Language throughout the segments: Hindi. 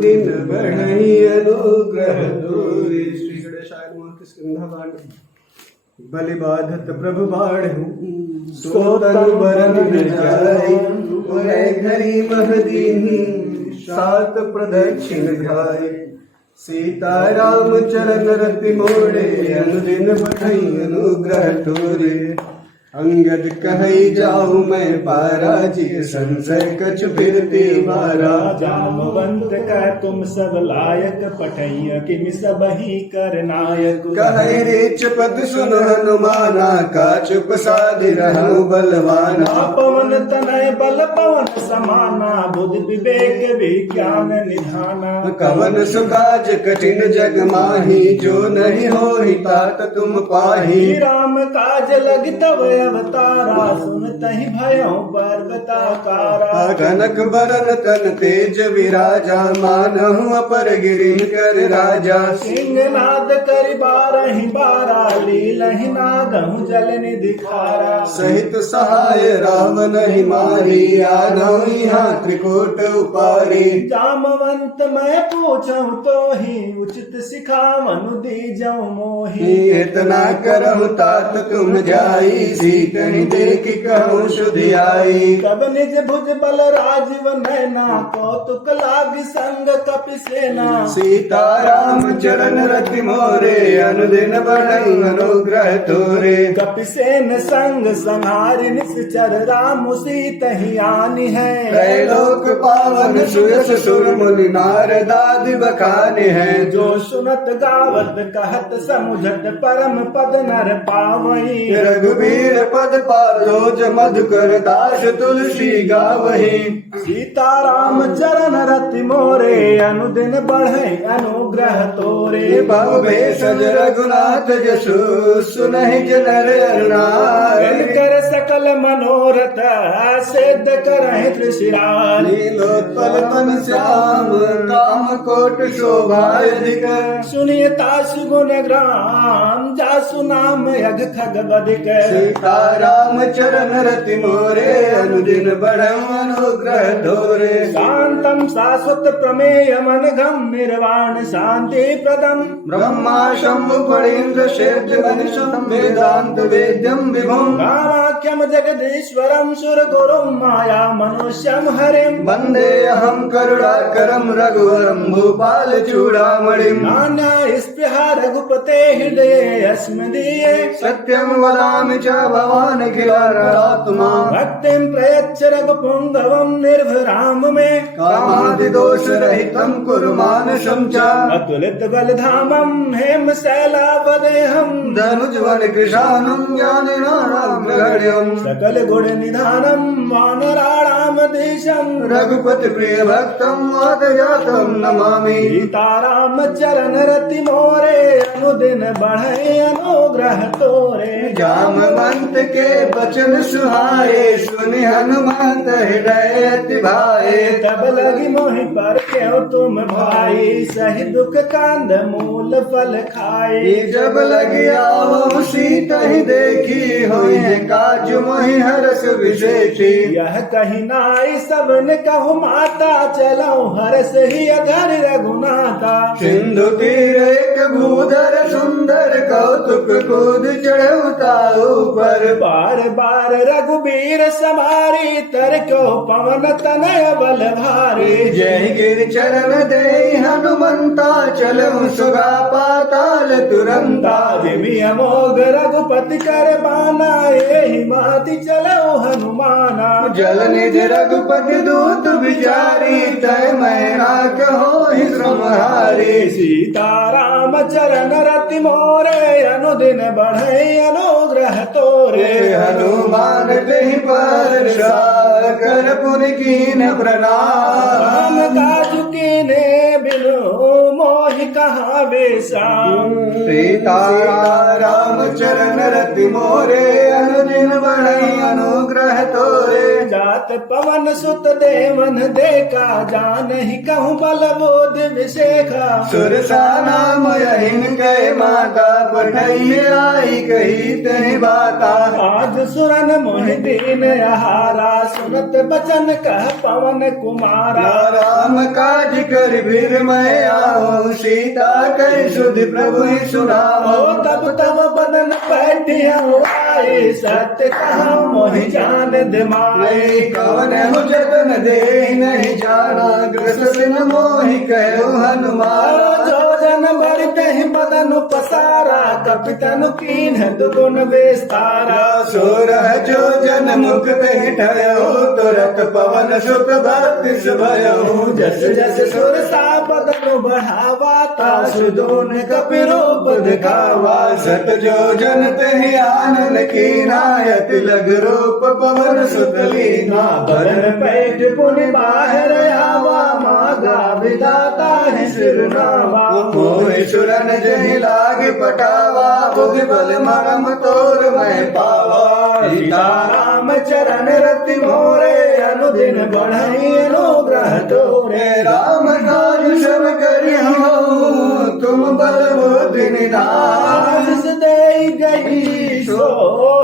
अनुदिन बढ़ई अनुग्रह तोरे। श्री गणेशाय नमः। किष्किंधा बलि बाधत प्रभु बाढ़ू सो तनु बरन न जाय। उरै घरी महदीनी सात प्रदक्षिण ध्याय। सीताराम चरण रति मोड़े अनुदिन बढ़ई अनुग्रह तोरे। अंगद कहई जाऊं मैं पारा जी संशय कछ फिरती बारा। जामवंत का तुम सब लायक पठैया किम सब ही कर नायक। कहै रीच पद सुन हनुमाना का चुप साधि रहु बलवाना। पवन तनय बल पवन समाना बुद्धि विवेक विज्ञान निधाना। कवन सुकाज कठिन जग माही जो नहीं होहि तात तुम पाही। राम काज लग तव अवतारा सुनतहि भयउ पर्वताकारा। कनक बरन तन तेज विराजा मानहु अपर गिरि कर राजा। सिंहनाद करि बारहि बारा लीलहि नादहु जल निधि खारा। सहित सहाय रावण ही मारी आनहु यहाँ त्रिकूट उपारी। जामवंत मैं पूछऊं तो ही उचित सिखावनु दीजऊं मोहि। इतना करहु तात तुम जाई सीतहि देखि कहूँ शुद्धि आई। कब निज भुज बल राजीव नैना कौतुक लाग संग कपि सेना। सीताराम चरण रति मोरे अनुदिन बढ़ई अनुग्रह तोरे। कपि सेन संग संहारि निश्चर राम सीतहि आनि है। त्रैलोक पावन सुयस सुर मुनि नारदादि बखाने हैं। जो सुनत गावत कहत समुझत परम पद नर पावई। रघुवीर पद पालोज मधुकर दास तुलसी गावही। सीताराम चरण रति मोरे अनुदिन बढ़ई अनुग्रह तोरे। भव भेषज रघुनाथ जसु सुनहि जनर अरुणाई। कर सकल मनोरथ सिद्ध करहि त्रिशिरार। नीलोत्पल तन श्याम काम कोट शोभा अधिक। सुनिय तासु गुण ग्राम जासु नाम यग खग बधिक। सीताराम चरण रति मोरे अनुदिन बढ़ऊ अनुग्रह तोरे। शांतम शाश्वत प्रमेय मन घम निर्वाण शांति प्रदम। ब्रह्मा शंभु फणीन्द्र शेष मनिषं वेदांत वेद्यं विभुम्। रामाख्यम जगदीश्वरम सुर गुरुम माया मनुष्यम हरिम। वन्दे अहं करुणाकरं रघुवरं भूपाल चूड़ामणिम्। नान्या स्पृहा रघुपते हृदये अस्मदीये। सत्यं वदामि च भवान् अखिलात्मा। भक्तिं प्रयच्छ रघुपुङ्गवं निर्भराम मे। कामादिदोष रहितं कुरु मानसं च। अतुलित बलधामं हेम शैलावदेहं। धनुजवन कृशानं ज्ञानिनाराग्रगण्यम्। सकल गुण निधानं वानराणाम देशं। रघुपति प्रिय भक्तं वादजातं नमामि। सीताराम चरण रति मोरे अनुदिन बढ़े अनुग्रह तोरे। जामवंत के बचन सुहाए सुनि हनुमत हृदय अति भाए। तब लगी मोहि पर क्यों तुम भाई सही दुख कांद मूल फल खाए। जब लगी आओ सीता ही देखी होई काज मोहि हरस विशेषी। यह कही नाई सबन कहु माता चलो हरस ही अधर रघुनाथा। सिंधु तीर एक भूधर सुंदर कौतुक कूद चढ़ौता ऊपर। बार बार रघुबीर समारी तर क्यों पवन तनय बल भारी। जय गिर चरण दे हनुमंता चलऊ सुगा पाताल तुरंता। जिमि अमोघ रघुपति कर बाना एहि माति चलो हनुमाना। जल निधि रघुपति दूत विचारी तय मैं राख होहि श्रमहारी। सीताराम चरण रति मोरे अनुदिन बढ़े अनुग्रह तोरे। हनुमान देहि परसा कर पुन कीन प्रणाम। राम काज कीने बिनु मोहि कहाँ बेसा। सीताराम चरण रति मोरे अनुदिन बढ़ई अनुग्रह तोरे। जात पवन सुत देवन देखा जान ही कहूँ बल बोध विशेखा। सुरसा नाम यहिन कै माता पठई आई कही तहि बाता। आज सुरन मोहि दीन यहारा सुनत बचन कह पवन कुमारा। राम काज काज कर फिर मैं आऊं, सीता कह सुध प्रभु ही सुनाओ। तब तब बदन पैठिया उड़ाई, सत्य कहा मोहि जान दिमाई। कवन हूँ जतन दे नहीं जाना, ग्रस बिन मोहि कहो हनुमान। जो जन बढ़ते ही बदन पसारा, कपितन कीन दुगुन विस्तारा। सोरह जो जन मुक्त ठयो, तुरत पवन सुख भक्ति भयो। जस जस सुर सा बदन बढ़ावा, तासु दोन कपि रूप दिखावा। सत जो जन तहि आनन कीना, यति लग रूप पवन सुत लीना। बदन पैठ पुनि बाहर आवा, मागा विधाता है सिरनावा। मोहि सुरन जहि लाग पटावा, बुद्धि बल मरम तोर मैं पावा। सीताराम चरण रति मोरे, अनुदिन बढ़ई अनुग्रह तोरे। राम काज सब करी हो, तुम बल बुद्धि निधान। आशीष दे गई सो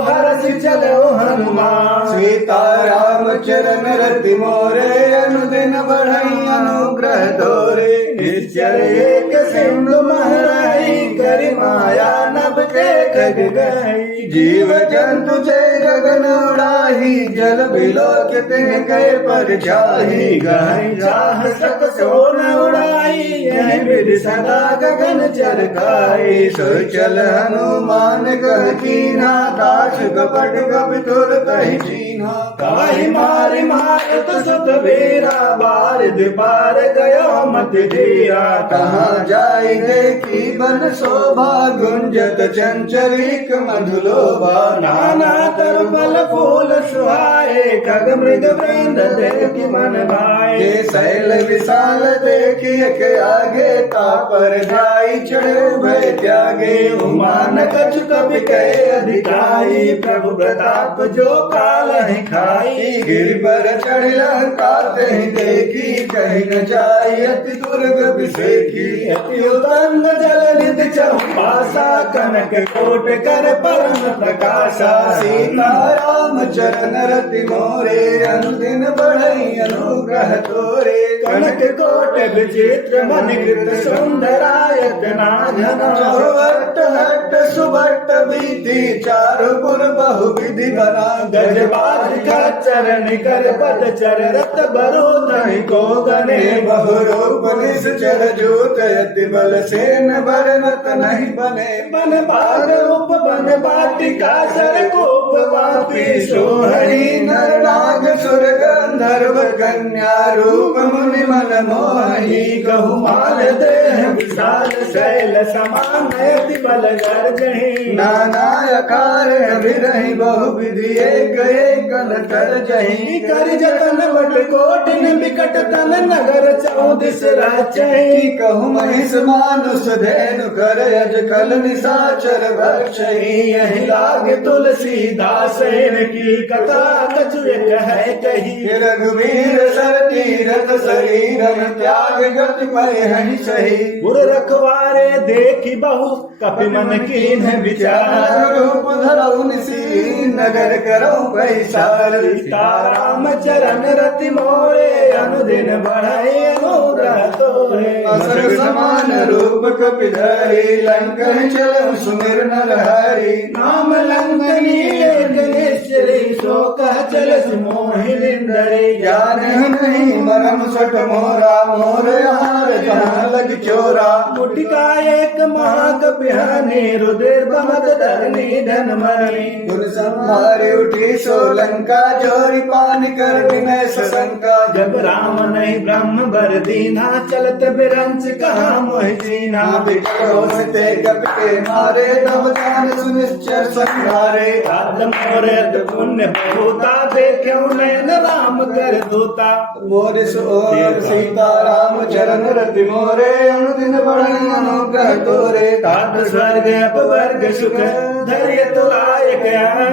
हरष चलो हनुमान। सीताराम चरण रति मोरे, अनुदिन बढ़ई अनुग्रह तोरे। निश्चर एक सिंधु महराई, करी माया नभ के खग गई। जीव जंतु जय गगन उड़ाही, जल बिलोक तिन कह पर छाही। गहन चाह सक सोन उड़ाई, यह विधि सदा गगन चरकाई। सो चल हनुमान कह कीना, दास कपट कपि तुर तहि चीन्हा। काहि मारि मारत सुत वीरा, बारिद पार गयो मत धीरा। कहाँ जाय देखी बन शोभा, गुंजत चंचलिक मधुलोभा। नाना तर फल फूल सुहाए, खग मृग वृंद देखि मन भाए। ये शैल विशाल देखी के आगे, तापर जाई चढ़े भय त्यागे। उमान कछु कवि कहे अधिकाई, प्रभु प्रताप जो काल है खाई। गिर पर चढ़ लंकाते ही देखी, कहीं न जाई अति दुर्ग विषेखी। अति उदंग जल निधि चौपासा, कनक कोट कर परम प्रकाशा। सीताराम चरण रति मोरे, अनुदिन बढ़ई अनुग्रह तोरे। कनक कोट विचित्र मन कृत सुंदरायत नाजना। हट हट सुबट बीती, चारु पुर बहु विधि बना। गजबाज का चरण कर पद चर, रत बरो नहीं को गने। बहुरूप निश्चर जूत, यति बल सेन बरनत नहीं बने। बन बाग रूप बन बाटिका, सर कोप वापी सोहरी। नर नाग सुर गंधर्व कन्या, रूप मुनि मन मोही। कहु माल देह विशाल, शैल समान यति बल गर्जहि। नाना आकार विरहि बहु विधि, एक एक कर जही। कर जतन बट कोटिन बिकट तन, नगर 14 राचहि। कहु महिष मानुष धेनु कर, अज कल निशाचर भक्षहि। यही लाग तुलसीदास की कथा, कछु एक है कही। रघुवीर सर तीरथ शरीरन, त्याग गति पर हहि सही। गुर रखवारे देखी बहु, कपि मन कीन विचार। रूप धरऊ निसी, नगर करऊ पैसार। सीताराम चरण रति मोरे, अनुदिन बढ़ई अनुग्रह तोरे। असर समान रूप कपिधरि, लंकन चलऊ सुमिर नर हरि। नाम लंकनी एक निश्चरी, सो कह चल मोहिनिंदरी। ज्ञान नहीं मरम सट मोरा, मोर हार जहाँ लग चोरा। मुटिका एक महाकपिहानी, रुधिर बहत धरनी धन मणि। गुर संहारे उठी सो लंका, चोरी पान कर विनय सशंका। जब राम नहीं ब्रह्म बर दीना, चलत बिरंच कहा मोहि जीना। बिकरोसते कपि के मारे, तब जान सुनिश्चर संहारे। आदम मोरे पुण्य होता, देख्यो नयन राम कर दूता। मोर सोर सीताराम चरण रति मोरे, अनुदिन बढ़ई अनुग्रह तोरे। तात स्वर्ग अपवर्ग सुख, धैर्य तुलायक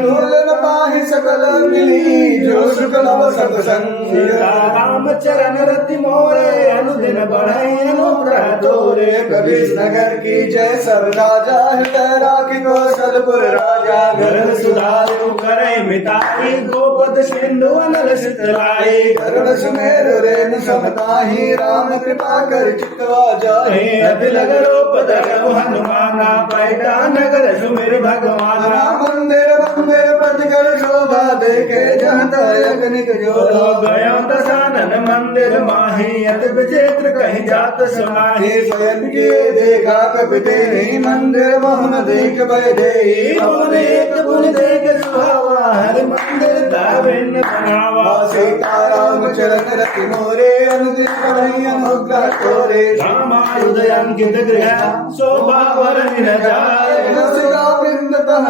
तूल न पाहि सकल मिली, जो सुख लव सतसंग। सीताराम चरण रति मोरे, अनुदिन अनुदिन बढ़ई अनुग्रह तोरे। कबीर नगर की जय सब राजा हृदय राखी कौशलपुर राजा गरुड़ सुधारु करई मिताई गोपद सिंधु अनल शीतलाई। गरुड़ सुमेरु रेणु समताहि राम कृपा कर चितवा जाहि। अति लगरो पदरु हनुमाना पैठा नगर सुमिर भगवाना। राम मंदिर मंदिर प्रतिकर शोभा देखे जहत अग्निक जोधा। गयो दशानन मंदिर माही अति विचित्र कहीं जात समाही। स्वयं किए देखा कपिते नहीं मंदिर मोहन देख बैठे। पुन एक पुन देख सुहावा हर मंदिर दाविन बनावा। सीताराम चरण रति मोरे अनुदिन बढ़ई अनुग्रह तोरे। रामायुध अंकित गृह शोभा वरनि न जाय। रसिका बिंद तह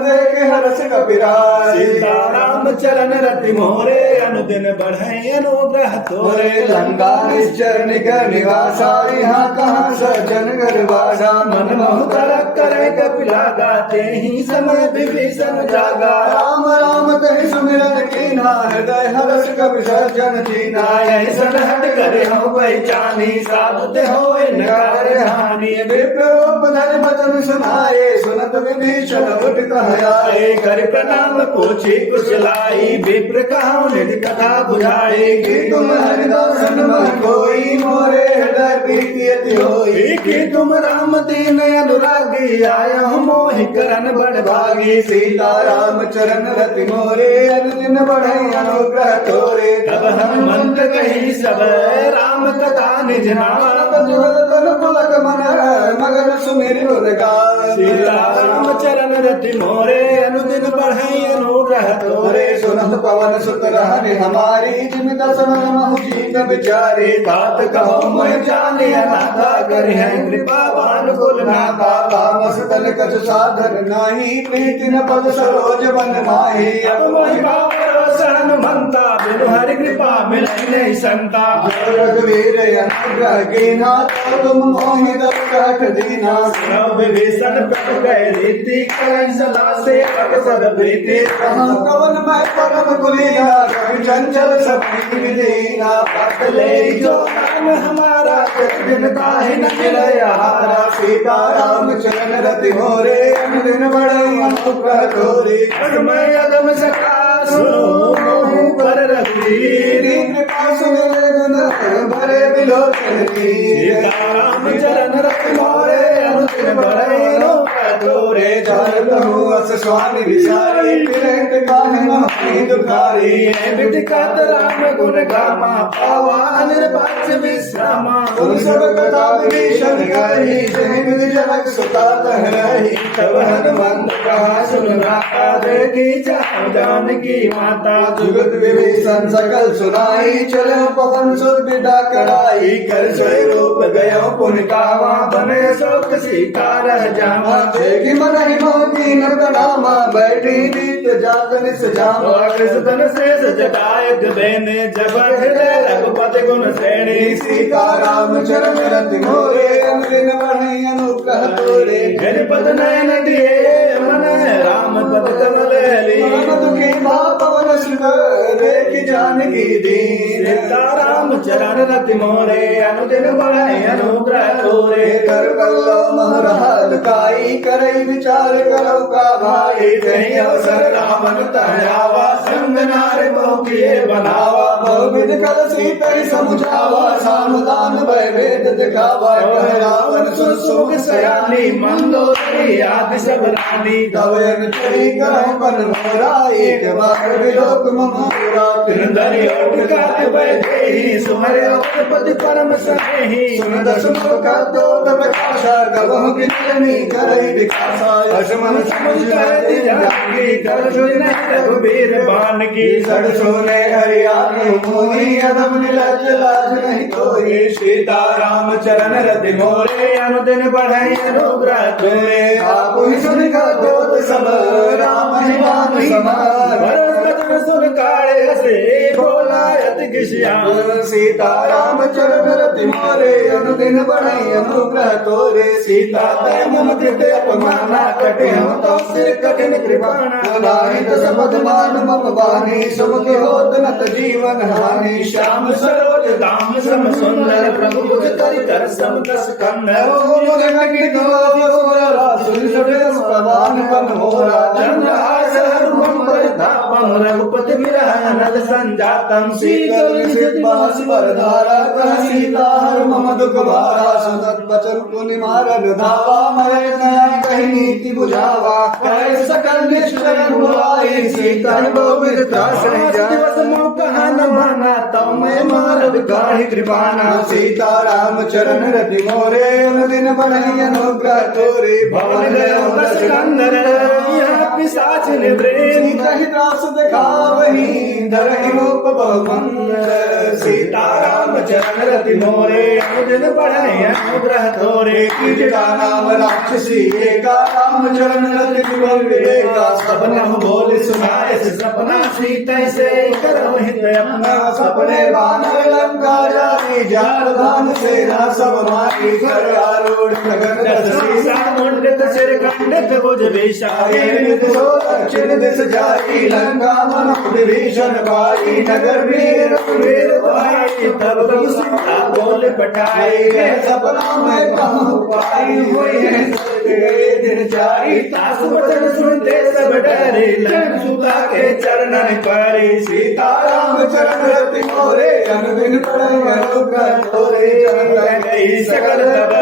देखे हरस कपिराय। सीताराम चरण रति मोरे अनुदिन बढ़ई अनुग्रह तोरे। लंका निश्चर निकर निवासा यहाँ कहाँ सज्जन गर्भासा। मन बहुत करे कपिला गाते ही समय विभीषण जागा। राम राम कहि सुमिरन कीना हृदय हरस कपि सज्जन कीना। ऐसन हट करे हो पहचानी साधु ते हो नकार हानि। विप्रोपधर वचन सुनाए सुनत विभीषण उठ कहयाए। कर प्रणाम पूछी कुशलाई विप्र कहा निधि कथा बुझाई। कि तुम हरिदासन मन कोई मोरे हृदय प्रीति अति होई। कि तुम राम दीन अनुरागी आया हूँ मोहि करन बड़ भागी। सीता राम चरण रति मोरे अनुदिन बढ़ई अनुग्रह तोरे। तब हनुमंत कही सब राम कथा निज नाम। तन पुलक मन मगन सुमिर गुणगान। सीता राम चरण रति मोरे अनुदिन बढ़ई अनुग्रह तोरे। सुनत पवन सुत रहने हमारी जिम दसन महु जीत विचारे। बात कहो मैं जाने अनाथा करी है कृपा बान कुल नाथा। तामस तन कछ साधन नाही प्रीति न पद सरोज बन माही। अब महिमा भरोसा हनुमंता बिनु हरि कृपा मिलै नहीं संता। रघुवीर अनुग्रह कीना तुम मोहि दशरथ दीना। सब विभीषण प्रभु गए रीति करई सदा से पग सब प्रीति। कहाँ कवन मैं परम कुलीना कभी चंचल सब विदीना। पद ले जो नाम हमारा दिन काहे न मिलया। सीता राम चरण रति मोरे अनुदिन बढ़ई अनुग्रह तोरे। मैं अदम सका सुनो मोहि पर रघुवीर। कृपा सुने गुण भरे बिलोचन सीता राम चरण रति मोरे अनुदिन बढ़ई अनुग्रह तोरे। जान कहूँ अस स्वामी विचारी फिरंत काहे मोहि दुखारी। विधिकत राम गुण गामा पावा निर्वाच विश्रामा। तुम सब कथा विभीषण कही जय विधि जनक सुता तह रही। तब हनुमंत कहा सुन भ्राता देखी जान जानकी माता। जुगत विभीषण सकल सुनाई चलो पवन सुर विदा कराई। कर सोई रूप गयो पुन कावा बने शोक सीता रह जावा। देखी मन ही मोती न प्रणामा बैठी दीत जागन सजावा। कृष्ण शेष जटायत बेने जब हृदय रघुपति गुण श्रेणी। सीता राम चरण रति मोरे अनुदिन बढ़ई अनुग्रह तोरे। गणपत नयन दिए मन राम पद कमल ली। परम दुखी भा पवन सुत देख जानकी दीन। सीता राम चरण रति मोरे अनुदिन बढ़ई अनुग्रह तोरे। कर कल्लो महरहल काई करई विचार करो का भाई। कहीं अवसर रावण तहयावा संग नार बहु किए बनावा। बहुविध कल सीता समुझावा सावधान भय भेद दिखावा। कह रावण सुन सुख सयानी मंदोदरी आदि सब रानी। कवयन चरी करम बन मोरा एक बार विलोक ममोरा। धरि ओठ काट बैठे सुमरे पति परम सनेही। सुन दसुन का तो तब आशा गवह कितनी करई विकासा। असमन समुझ कहती जागी कर सुन रघुबीर बान की। सड़ सोने हरियाणी मोही अदम निलज लाज नहीं कोई। सीता राम चरण रति मोरे अनुदिन बढ़ई अनुग्रह तोरे। आप ही सुन का दोत सब राम ही नाम समान। बरस सुन काले हसे भोला अति किसियान। सीता राम चरण रति मोरे अनुदिन बढ़ई अनुग्रह तोरे। सीता तय मम कृत अपमाना कटे हम तो सिर कठिन कृपाणा। नाहित सबद मान मम बानी सुमति होत नत जीवन हानि। श्याम सरोज दाम सम सुन सुंदर प्रभु मुझ करि कर सम दस कंधर चंद्रहास हरुमं परितापं रघुपति विरहनल संजातम शीतल सीता हर मम दुख भारा सुनत बचन पुनिमारन धावा मरे नया कही नीति बुझावा कहे सकल निश्चय हुआई सीता गोविंद त्रास दिवस मोह कहा न माना तो मैं मारब गाहि कृपाना सीता राम चरण रति मोरे अनुदिन बढ़ई अनुग्रह तोरे भवन गयो दस कंदर यहाँ पिशाच निवृत्त कही दास दिखावही धरहि रूप बहुमंदर सीता राम चरण रति मोरे अनुदिन बढ़े अनुग्रह तोरे कीटका नाम राक्षसी एका राम चरण रति विवेका सपना बोले सुनाए से सपना सीता से करो हित अपना सपने बानर लंका जाई जार दान सेना सब मारी कर आरूढ़ गगन सीता मुंडित सिर खंडित भुज विशाल सो दक्षिण दिश जाई लंका मन विभीषण पाई नगर वीर वीर भाई तब प्रभु सीता बोले पठाई सपना में कहूँ पाई हुई है गए दिन जाई तासु वचन सुनते सब डरे लंक सुता के चरणन परे सीता राम चरण रति मोरे अनुदिन पढ़े अनुग्रह तोरे गई सकल तब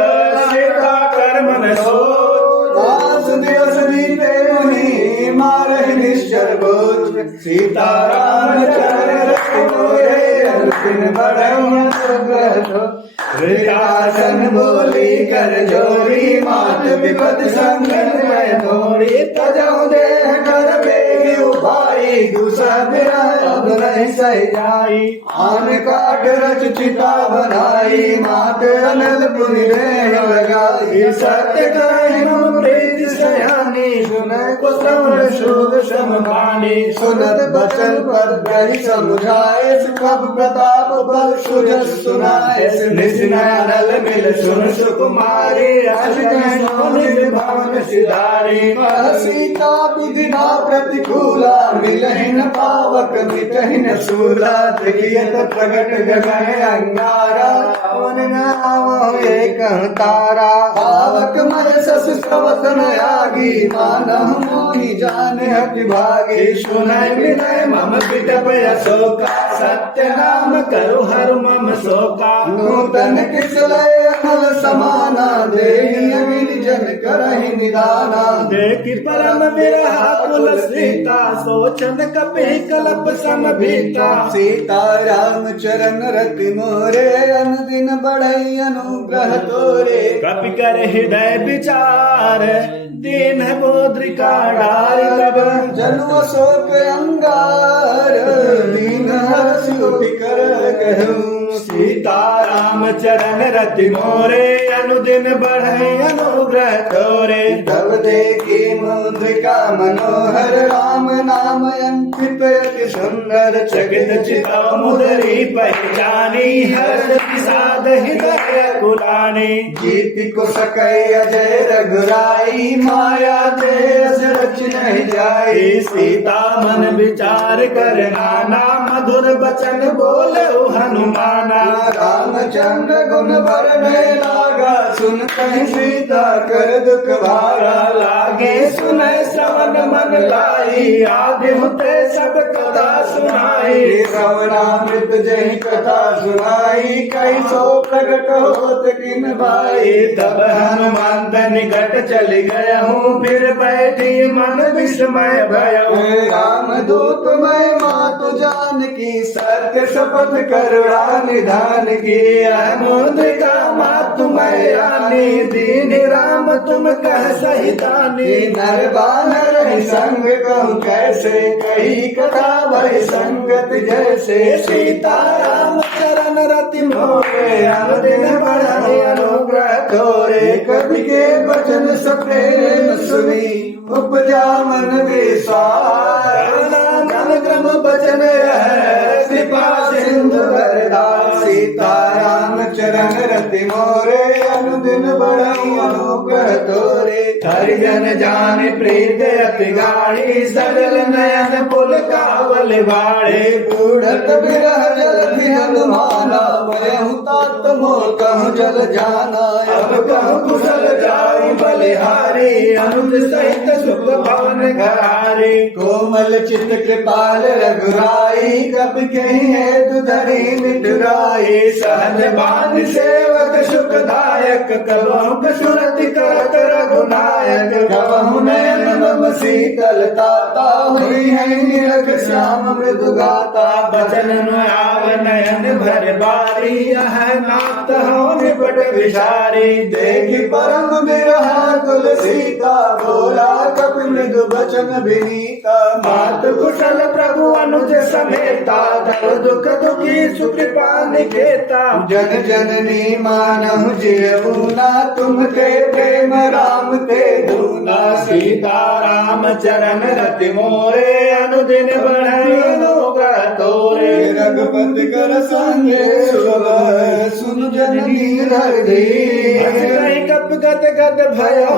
सेवा कर मन सोच दास दिवस बीते मुनि मारे निश्चर बोझ सीता राम चरण रति मोरे अनुदिन पढ़े अनुग्रह वृद्धासन बोली कर जोरी मात विपद संगन में थोड़ी तजऊ देह कर बेगी उभारी गुस्सा मेरा अब नहीं सह जाई आन काट रच चिता बनाई मात अनल पुनि देह लगाई सत्य कहि मम प्रीति सयानी सुने को श्रवण शोध समकानी सुनत बचन पर गई समझाए कब प्रताप बल सुजस सुनाए नल मिल सुन सुकुमारी भवन सिधारी सीता विधिना प्रतिकूला मिलहिन पावक मिटहिन सूला देखियत प्रगट गगन अंगारा पवन नाम एक तारा पावक मर सस प्रवतन आगी मानह मोहि जाने हति भागी सुनय विनय मम पिटप अशोका सत्य नाम करु हर मम शोका नूतन किसलय अमल समाना देहि अगिन जन करहि निदाना देखि परम विरह कुल सीता सोचन कपि कल्प सम भीता सीता राम चरण रति मोरे अनुदिन बढ़ई अनुग्रह तोरे कपि कर हृदय विचार दीन बोद्रिका डार कब जन्म शोक अंगार दीन हर्ष उठि कर कहूँ सीता राम चरण रति मोरे अनुदिन बढ़े अनुग्रह तोरे तब देखी मुद्रिका मनोहर राम नाम अंकित अति सुंदर चकित चिता मुदरी पहचानी हर्ष विषाद हृदय कुलानी कीर्ति को सकई अजय रघुराई माया देश रच नहीं जाई सीता मन विचार कर नाना मधुर बचन बोले हनुमाना रामचंद्र गुण भरने लागा सुन कहीं सीता कर दुख भारा लागे सुने श्रवण मन लाई आदि होते सब कथा सुनाई श्रवणामृत जय कथा सुनाई कई सो प्रगट होत किन भाई तब हनुमंत निकट चल गया हूँ फिर बैठी मन विस्मय भयो राम दूत मैं मातु जान की सत्य शपथ करुणा निधान की मुद्रिका मातु मैं आनी दीन राम तुम कह सहितानी नर बानर संग कहूँ कैसे कही कथा भय संगत जैसे सीता राम चरण रति मोरे अनुदिन बढ़े अनुग्रह तोरे कवि के वचन सप्रेम सुनी उपजा मन विश्वास मन क्रम बचन है कृपा सिंधु वरदा सीता राम चरण रति मोरे अनुदिन बढ़ई अनुग्रह तोरे हरि जन जान प्रीत अति गाढ़ी सगल नयन पुल कावल बाड़े बूढ़त बिरह जल हनुमाना मैं तात मोर कहूँ जल जाना अब कहूँ कुशल जाई बलिहारी अनुज सहित सुख भवन घरारी कोमल चित कृपाल रघुराई कब कहीं है दुधरी मिठुराई सहज बान सेवक सुखदायक कबहु सुरति करत रघुनायक कबहु नयन मम शीतल ताता हुई है निरख श्याम मृदु गाता बचन आव नयन भर बारी यह नाथ हो निपट विचारी देखी परम बिरह कुल सीता बोला कपि मृदु बचन विनीता मात कुशल प्रभु अनुज समेता धर दुख दुखी सुकृपा निकेता जन जननी मानहु जियऊना तुम ते प्रेम राम ते दूना सीता राम चरण रति मोरे अनुदिन बढ़ई अनुग्रह तोरे रघुपति कर संगे सुन जननी हृदय कप गद गद भयो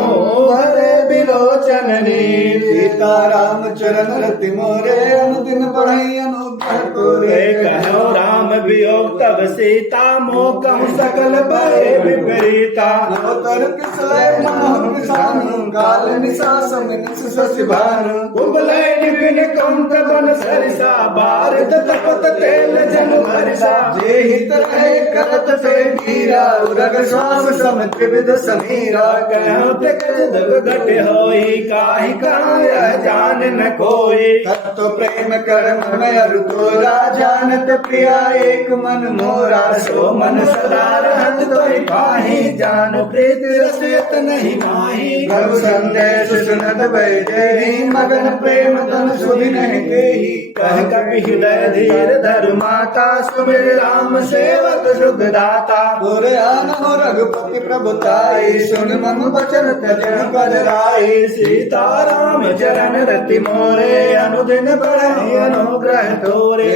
हरे बिलोचननी सीता राम चरण रति मोरे अनुदिन बढ़ई अनुग्रह तोरे कहो राम वियोग तब सीता मोह कहूँ सकल भय विपरीता नवतर किसलय नमः किसानु काल निशा समिनिस शशि भानु कुबलय निपिन कंत बन सरिसा बारद तपत तेल जन भरिसा जे हित रहे करत से मीरा उरग श्वास सम त्रिविध समीरा कहूँ ते गज घट होई काहि कहाँ यह जान न कोई तत्व प्रेम कर्म में अरु तोरा जानत प्रिया एक मन मोरा सो मन सदा रहत तोहि पाहि जान प्रीत रसियत नहीं माही प्रभु संदेश सुनत बैठे मगन प्रेम तन सुधि नहीं केही कह कपि हृदय धीर धर माता सुमिर राम सेवक सुखदाता मोरे आनहु रघुपति प्रभुताई सुन मम वचन तजन कर राई सीता राम चरण रति मोरे अनुदिन बढ़ई अनुग्रह तोरे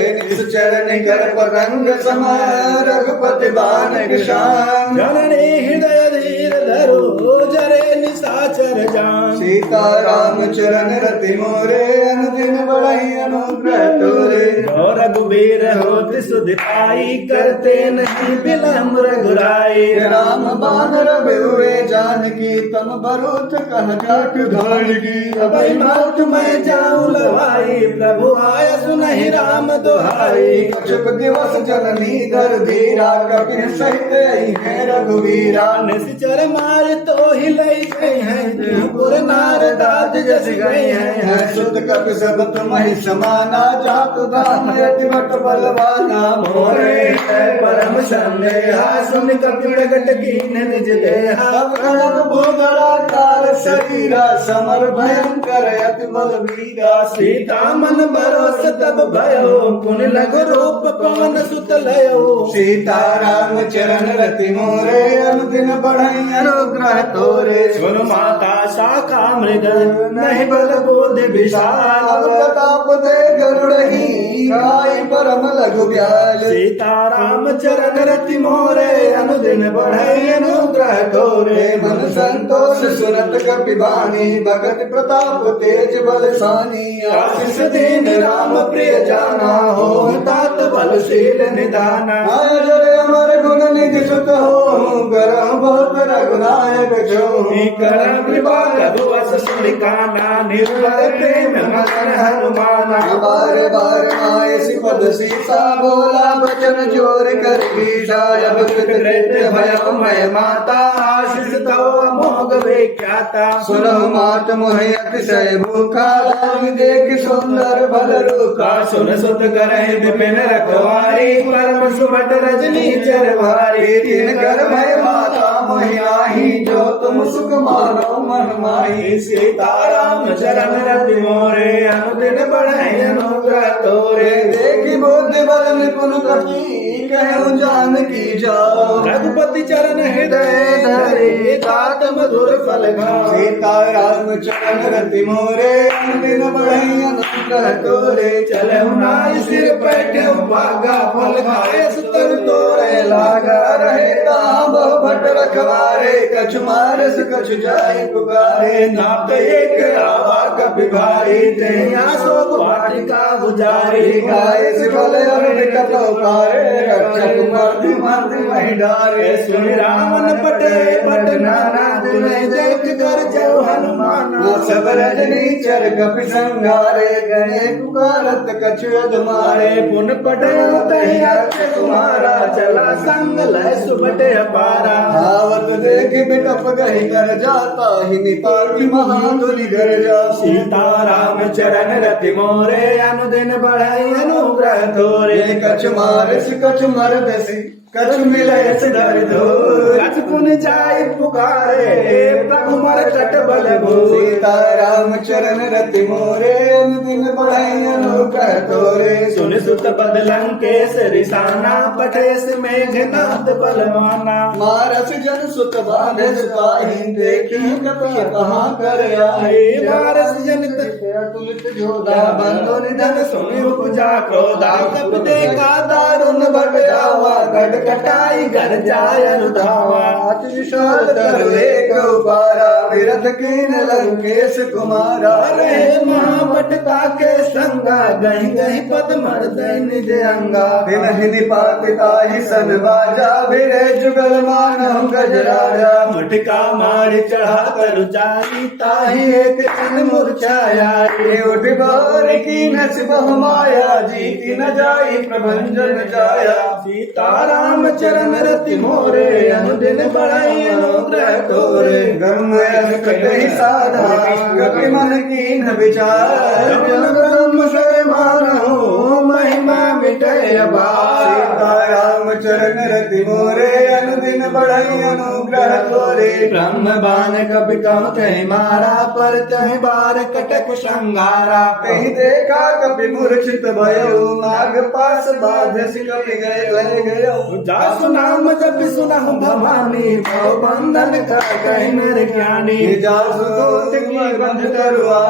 चरण कर पतंग समान रघुपति बान शान जननी हृदय धीर धरो जरे निशाचर जान सीता राम चरण रति मोरे अनुदिन बढ़ई अनुग्रह तोरे रघुबीर होति सुधि पाई करते नहीं बिलम रघुराई राम बानर बेहुए जानकी तम बरूथ कह जाट धारगी अभय मात मैं जाऊं लवाई प्रभु आय सुनहि राम दुहाई कछुक दिवस जननी दर धीरा कपिन सहित है रघुवीरा निश्चर मार तो ही लई गई है पुर नार दात जस गई है सुत कपि सब तुम ही समाना जात धाम यतिवट बलवाना मोरे परम संदेहा सुन कपि प्रगट कीन निज देहा कनक भोगराकार शरीरा समर भयंकर यति बलवीरा सीता मन बरोस तब भयो पुन लघु रूप पवन सुत लयो सीता राम चरण रति मोरे अनुदिन बढ़ई अनुग्रह तोरे सुन माता शाखा मृग नहीं बल बोधि विशाल प्रताप दे गरुड़ही गाय परम लघु ब्याल सीता राम चरण रति मोरे अनुदिन बढ़ई अनुग्रह तोरे मन संतोष सुनत कपि बानी भगत प्रताप तेज बलशानी आशीष दीन राम प्रिय जाना हो तात बलशील निदाना जय अमर गुण निधि सुत हो करम बहुत रघुनायक जो करम कृपा रघुवंश सुनिकाना निर्भय प्रेम मगन हनुमाना बार बार आए सिपद सीता बोला बचन जोर कर गीता अब कृत भयमय माता आशीष तो अमोघ विख्याता सुनो मात मोहि अतिशय भूखा लाग देख सुंदर भल रूपा सुन सुत करहि विपिन रखवारी परम सुमट रजनी चरवारी तीन कर भय माता मोहि आही जो तुम सुख मानो मन माही सीता राम चरण रति मोरे अनुदिन बढ़ई अनुग्रह तोरे देखी बुद्धि बल निपुण कपि कहूँ जान की जाओ रघुपति चरण हृदय धर हरे तात मधुर फल घाय सीताराम चरण रति मोरे दिन बढ़ई अनुग्रह तोरे चले नाई सिर बैठे भागा फल खाए सुतर तोरे लागा रहे ताम भट रखवारे कछु मारस कछु जाय पुकारे नाप एक रावा कपि भाई तेया शोक वाटिका गुजारी गाय सिखल अरुण कपो पारे रक्षक मर्दि मर्दि महि डारे सुन रावण पटे पट नाना तुम्हें देख कर जाओ हनुमाना सब रजनी चर कपि संगारे गणे पुकारत कछु अधमारे पुन पटे अक्षय कुमारा चला संग लय सुबटे अपारा आवत देख बिटप गहि कर जाता ही निपाति महातुलि घर जा सीताराम चरण रति मोरे अनुदिन बढ़ाई अनुग्रह तोरे कछु मारस कछु मरदसी कछु मिलय सिधर धोर कछ पुन जाय पुकारे प्रभु मर चट बल भो सीताराम चरण रति मोरे दिन बढ़ाई अनुग्रह तोरे सुन सुत पद लंकेश रिसाना पठेस मेघनाथ बलवाना मारस जन सुत बांधे सिपाही देखी कपि कहाँ कर आए मारस जनित तुलित जोधा बंधु निधन सुनि उपजा क्रोधा कप देखा दारुण भट जावा गढ़ कटाई घर जाय अनुधावा अति विशाल तरु एक उपारा विरथ कीन लंकेश कुमारा अरे महापटता के संगा गही गही पद मर्दय निज अंगा दिनहि निपातिता ही सन बाजा भिरे जुगल मानव गजराजा मुटका मार चढ़ा तर जाई ताही एक दिन मुरझाया ये उठ बार की नस माया जीती न जाई प्रभंजन जाया सीताराम चरण रति मोरे अनुदिन बढ़ाई अनुग्रह तोरे गर्म कटहि साधा कपि मन कीन विचार ब्रह्म से मानो महिमा मिटे अपार सीताराम चरण रति मोरे अनुदिन बढ़ई अनुग्रह तोरे ब्रह्म बाण कपि कम कहि मारा पर तहि बार कटक संगारा कहीं देखा कपि मूर्छित भयो नाग पास बाधस कपि गए जा सुनाम जब सुनहु भवानी भव बंधन का कहि नर ज्ञानी जासुदूत की बंध तरुआ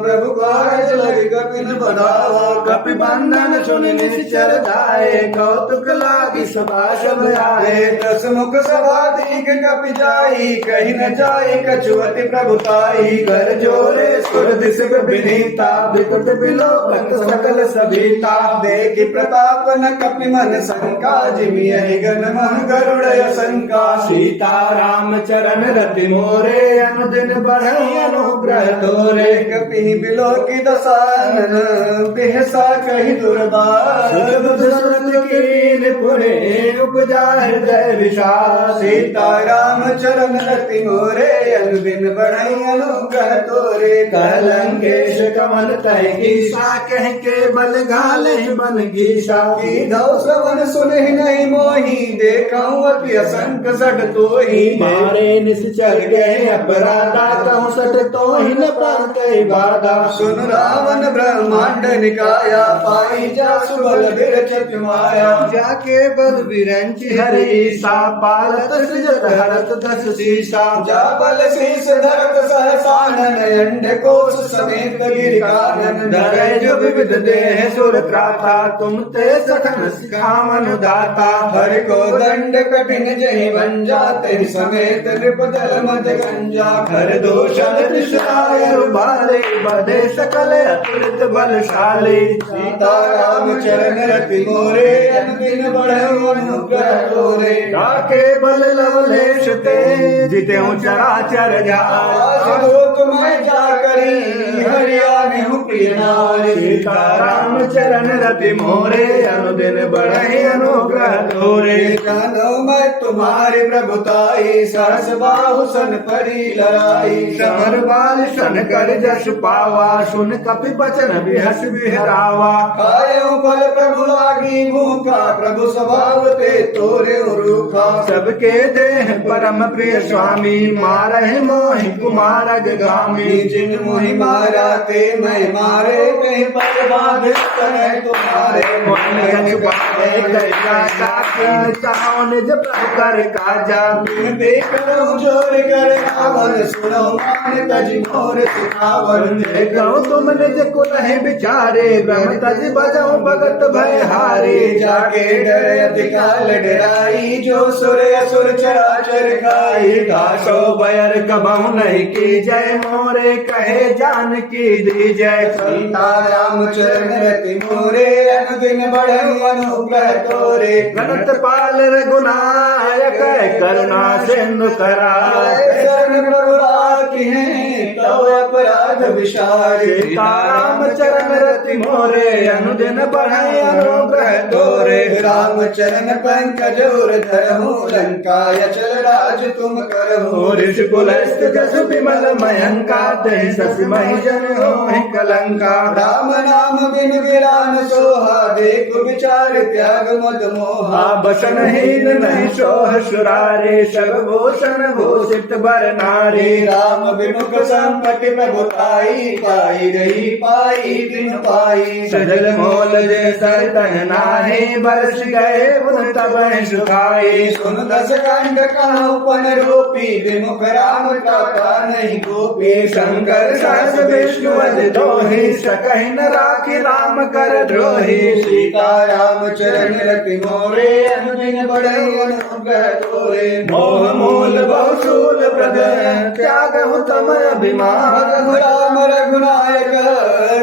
प्रभु काज लग कपिन बढ़ावा कपि बंधन सुनि निश्चर जाए कौतुक लागी सभा सब आए दस मुख सभा दीख कपि जाई कहीं न जाई कछुअति प्रभुताई कर जोरे सुर दिश विनीता विकट बिलोकत सकल सभीता देखि प्रताप न कपि मन शंका जिमि यहि गण मन गरुड़ शंका सीताराम चरण रति मोरे अनुदिन बढ़ई अनुग्रह तोरे कपि बिलो की दसानन बिहसा कही दुर्बार कीन पुरे उपजा हृदय विशाल सीताराम चरण रति मोरे अनुदिन बढ़ई अनुग्रह तोरे कलंकेश कमल तय गीसा कह के बल घाल बन गीसा दौ श्रवण सुने नहीं मोही देखऊं अति असंख सट तो ही मारे निश्चर गए अपराधा कहूँ सट तो ही न पाते बाधा सुन रावण ब्रह्मांड निकाया पाई जा सुबल विरचित माया जाके बद विरंच हरि सा पालत सृजत हरत दस शीसा जा बल शीस धरत सहसानन अंड कोश समेत गिरिकानन धरे जो विविध देह सुर त्राता तुम ते सखन सिखावन दाता हर को दंड कठिन जहि बन जाते समेत नृपदल मद गंजा हर दोषण त्रिशराय रुबाले बधे सकल अतुलित बलशाली सीताराम चरण रति मोरे अनुदिन बढ़ऊ अनुग्रह तोरे ताके बल लवलेश ते जिते चराचर जाय तुम्हें जा करी हरियाणा प्रिय नारी सीताराम चरण रति मोरे अनुदिन बढ़ई अनुग्रह तोरे जानो मैं तुम्हारी प्रभुताई सहस बाहु सन परी लड़ाई समर बाल सन कर जस पावा सुन कपि बचन बिहस बिहरावा खायो फल प्रभु लागी भूखा प्रभु स्वभाव ते तोरे रूखा सबके देह परम प्रिय स्वामी मारहि मोहि कुमार गगा स्वामी। जिन मोहि मारा ते मैं मारे, कहीं पर बाध कहे तुम्हारे। निज कर काजा देखो जोर कर आवर, सुनो मान तज मोर सुनावर। देखो तुम निज कुल है बिचारे, ब्रह्म तज बजाऊं भगत भय हारे। जाके डर अतिकाल डराई, जो सुर असुर चराचर खाई। दासो बयर कबहु नहीं की जय, मोरे कहे जान की दी जय। सीता राम चरण रति मोरे, अनुदिन बढ़ई अनुग्रह तोरे। गणत पाल रघुनायक, करुणा सिंधु कराय। शरण प्रभु राखी हैं, तव अपराध विसारे। सीताराम चरण रति मोरे, अनुदिन बढ़ई अनुग्रह तोरे। राम चरण पंकज उर धरहु, लंका अचल राज तुम करहु। ऋषि कुल स्थित जसु विमल मयंका, तहि सस महि जन होहि कलंका। राम नाम बिन गिरान सोहा, देख विचार त्याग मद मोहा। बसनहीन नहीं सोह सुरारे, सब भूषण भूषित बर नारी। राम विमुख संकट प्रभुताई, पाई रही पाई बिन पाई। सजल मोल जे सर तह नाहि, बरस गए पुन तब सुखाई। सुन दस कंड कहु पन रूपी, विमुख राम का नहीं गोपी। शंकर सहस विष्णु अदि दोहि, सकहि न राखि राम कर द्रोही। सीता राम चरण रति मोरे, अनुदिन बढ़ई अनुग्रह तोरे। मोह मूल बहुशूल प्रद, त्यागहु तम अभिमान। राम रघुनायक,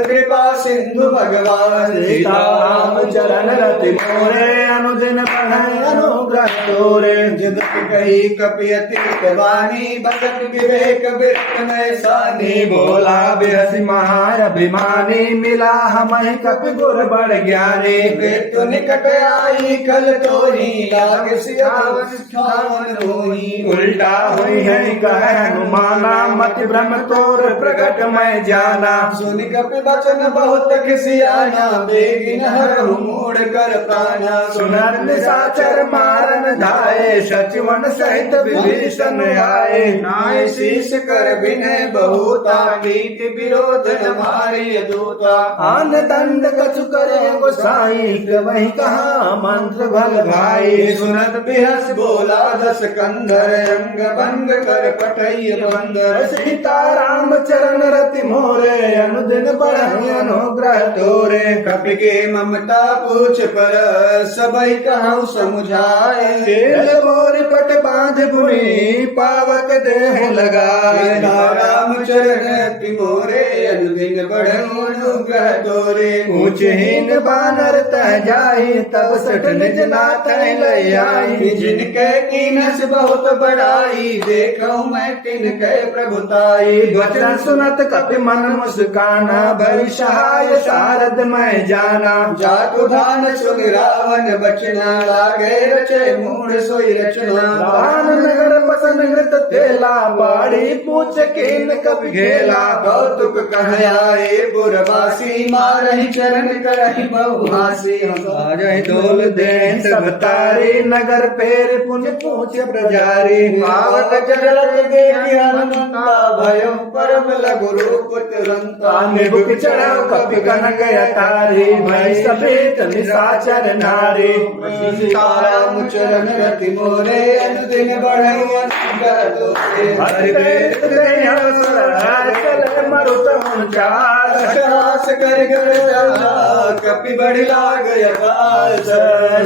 कृपा सिंधु भगवान। सीता राम चरण रति मोरे, अनुदिन बढ़ई अनुग्रह तोरे। जगत कही कपियति वाणी, भगत विवेक विरत में सानी। बोला बिहसी महाअभिमानी, मिला हमहि कपि गुर बड़ ज्ञानी। मृत्यु निकट आई कल तोही, लाग सियावन ठावन होई। उल्टा हुई है कह हनुमाना, मति भ्रम तोर प्रगट मैं जाना। सुन कपि बचन बहुत खिसियाना, बेगिन हरहु मोड़ कर प्राणा। सुनत निशाचर मारन धाये, सचिवन सहित विभीषण आए। नाय शीश कर विनय बहुता, नीति विरोध न मारिय दूता। आन दंड कछु करे गोसाई, वही कहा मंत्र भल भाई। सुनत बिहस बोला दस कंधर, अंग भंग कर पटई बंदर। सीता राम चरण रति मोरे, अनुदिन बढ़ई अनुग्रह तोरे। कपि के ममता पूछ पर, सबई कहूँ समुझाए। मोर पट बांध बुनी, पावक देह लगाए। राम चरण रति मोरे, अनुदिन बढ़ई अनुग्रह तोरे। ऊंचहीन बानर तह जाई, तब सठ निज नाथ लय आई। जिनके कीनस बहुत बड़ाई, देखो मैं तिनके प्रभुताई। वचन सुनत कपि मन मुस्काना, भरि सहाय शारद मैं जाना। जातु धान सुन रावण बचना, लागे रचे मूढ़ सोई रचना। दान नगर बसन नृत तेला, बाड़ी पूछ कीन कपि घेला। कौतुक कह आए बुरवासी, मारहि चरण करहि बहुहासी। जय डोल दे सब तारी, नगर पेर पुण्य पूछ प्रजारी। पावक चरण देखि हनुमंता, भयो परम लघु रूप तुरंता। निबुक चढ़ कपि कनक अतारी, भई समेत निशाचर नारी। सीताराम चरण रति मोरे, अनुदिन बढ़ई अनुग्रह तोरे। हरि वेद गए अवसर, चले मरुत उनचास। रास कर गण चला, कपि बढ़ि लाग यथास।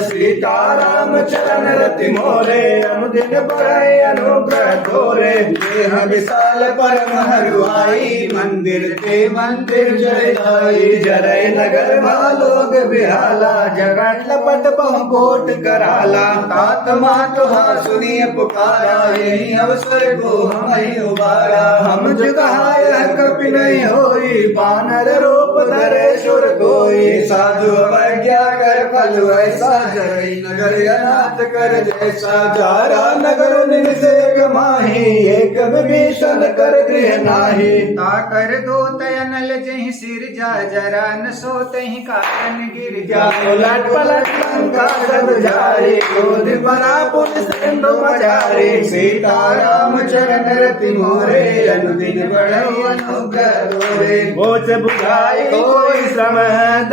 सीताराम चरण रति मोरे, अनुदिन बढ़ई अनुग्रह तोरे। देह विशाल परम हरुआई, मंदिर ते मंदिर जय आई। जरय नगर लोग बिहाला, जगत लपट बहु कोट कराला। तात मातुहा सुनिय पुकारा, यही अवसर को हमें उबारा। हम जुगाय कपि नहीं होई, बानर रूप धरे सुर कोई। साधु अवज्ञा कर फल ऐसा, जरई नगर अनाथ कर जैसा। जारा नगर निमिषे एक माही एक विभीषण कर गृह नाही ताकर दो तयनल जहि सिर जा जरा न सो तहि कारण गिर जा उलट पलट लंका सब जारे क्रोध बना पुन सिंधु मचारे सीताराम चरण रति मोरे अनुदिन बढ़ऊ अनुग्रह तोरे बोझ बुझाई कोई श्रम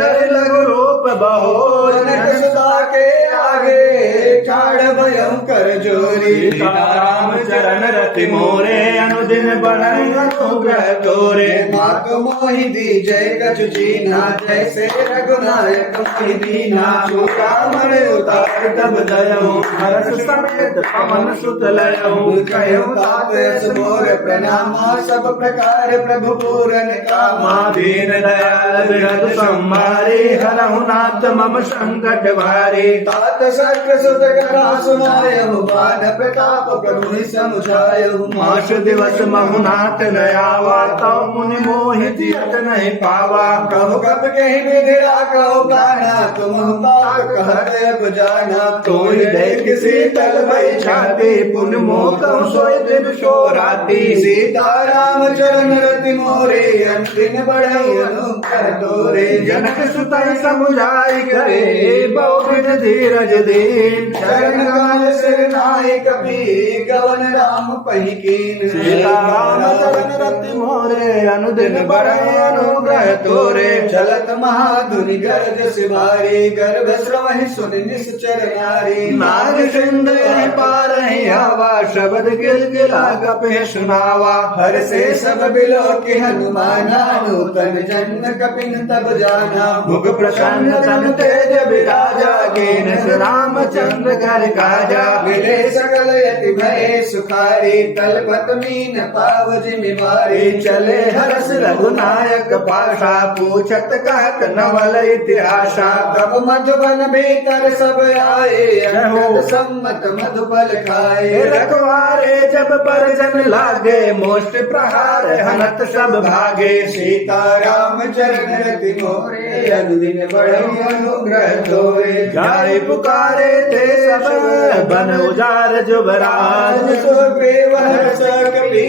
दर लघु रूप बहो जनक सुता के आगे ठाड़ भयं कर जोरी सीताराम चरण रति मोरे अनुदिन बढ़ई अनुग्रह तोरे मात मोहि दी जय कछु जीना जैसे रघुनायक मोहि दीना चूड़ामण उतार तब दयऊ हर्ष समेत पवन सुत लयऊ कहु तात यश मोर प्रणामा सब प्रकार प्रभु पूरन कामा दीन दयाल विरत संभारे हरहु नाथ मम संकट भारे तात शक्र सुत कथा सुनायहु बाण प्रताप प्रभु समुझायहु मास दिवस महुनाथ नयावा तव मुनि मोहित यत नहीं पावा कहु कप कहि विधिरा कहु गाना तुम पाक कहत अब जाना तोहि देख शीतल भई छाती पुन मोह कहु सोई दिन शोराती सीताराम चरण रति मोरे अंतिम बढ़ई अनुग्रह तोरे जनक सुतई समुझाई करे बहुविध धीरज दीन चरण काल सिर नाय कपि गवन राम पहि कीन सीताराम चरण रति मोरे अनुदिन बढ़ई अनुग्रह तोरे चलत महाधुनि गर्ज सिवारी गर्भ श्रवहि सुनि निश्चर नारी नाग सिंध पार हवा शब्द गिलगिला कपे सुनावा हर से सब बिलो के हनुमाना नूतन जन्म कपिन तब जाना मुख प्रसन्न तन तेज विराजा कीन रामचंद्र कर काजा मिले सकल यति भय सुखारी तलपत मीन पाव जिमिवारी चले हरस रघुनायक पाशा पूछत कहत नवल इतिहासा तब मधुबन भीतर सब आए अंगद सम्मत मधुबल खाए रखवारे जब परजन लागे मोष्ट प्रहार हनत सब भागे सीताराम चरण रति मोरे अनुदिन बढ़ई अनुग्रह तोरे गाय पुकारे थे सब बन उजार जुबराज वह सकपी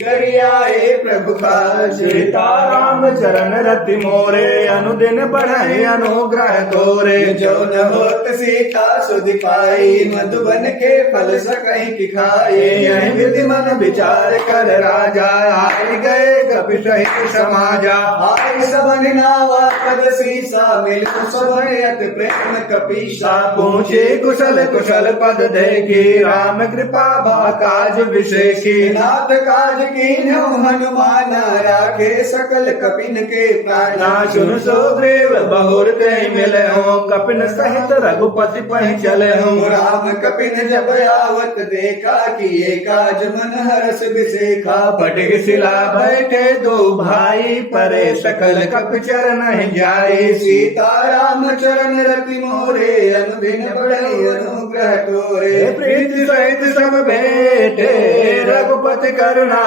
करियाए प्रभु काज सीताराम चरण रति मोरे अनुदिन बढ़े अनुग्रह तोरे जो न होत सीता सुधि पाई मधुबन के फल सकहि की खाए यही विधि मन विचार कर राजा आए गए कपि सहित समाजा आई सबन नावा पद सीसा मिल सबन अति प्रेम कपीसा पूछे कुशल कुशल पद देखी राम कृपा भा काज विशेषी नाथ काज कीन्हु हनुमान राखे सकल कपिन के प्राण ना सुन सुग्रीव बहुर कहीं मिले हो कपिन सहित रघुपति पहि चले हो राम कपिन जब आवत देखा किए काज मन हरस बिसेखा पटिक शिला बैठे दो भाई परे सकल कपि चरण जाए सीताराम चरण रति मोरे अनुदिन बढ़ई अनुग्रह तोरे प्रीति सहित सब भेटे रघुपति करुणा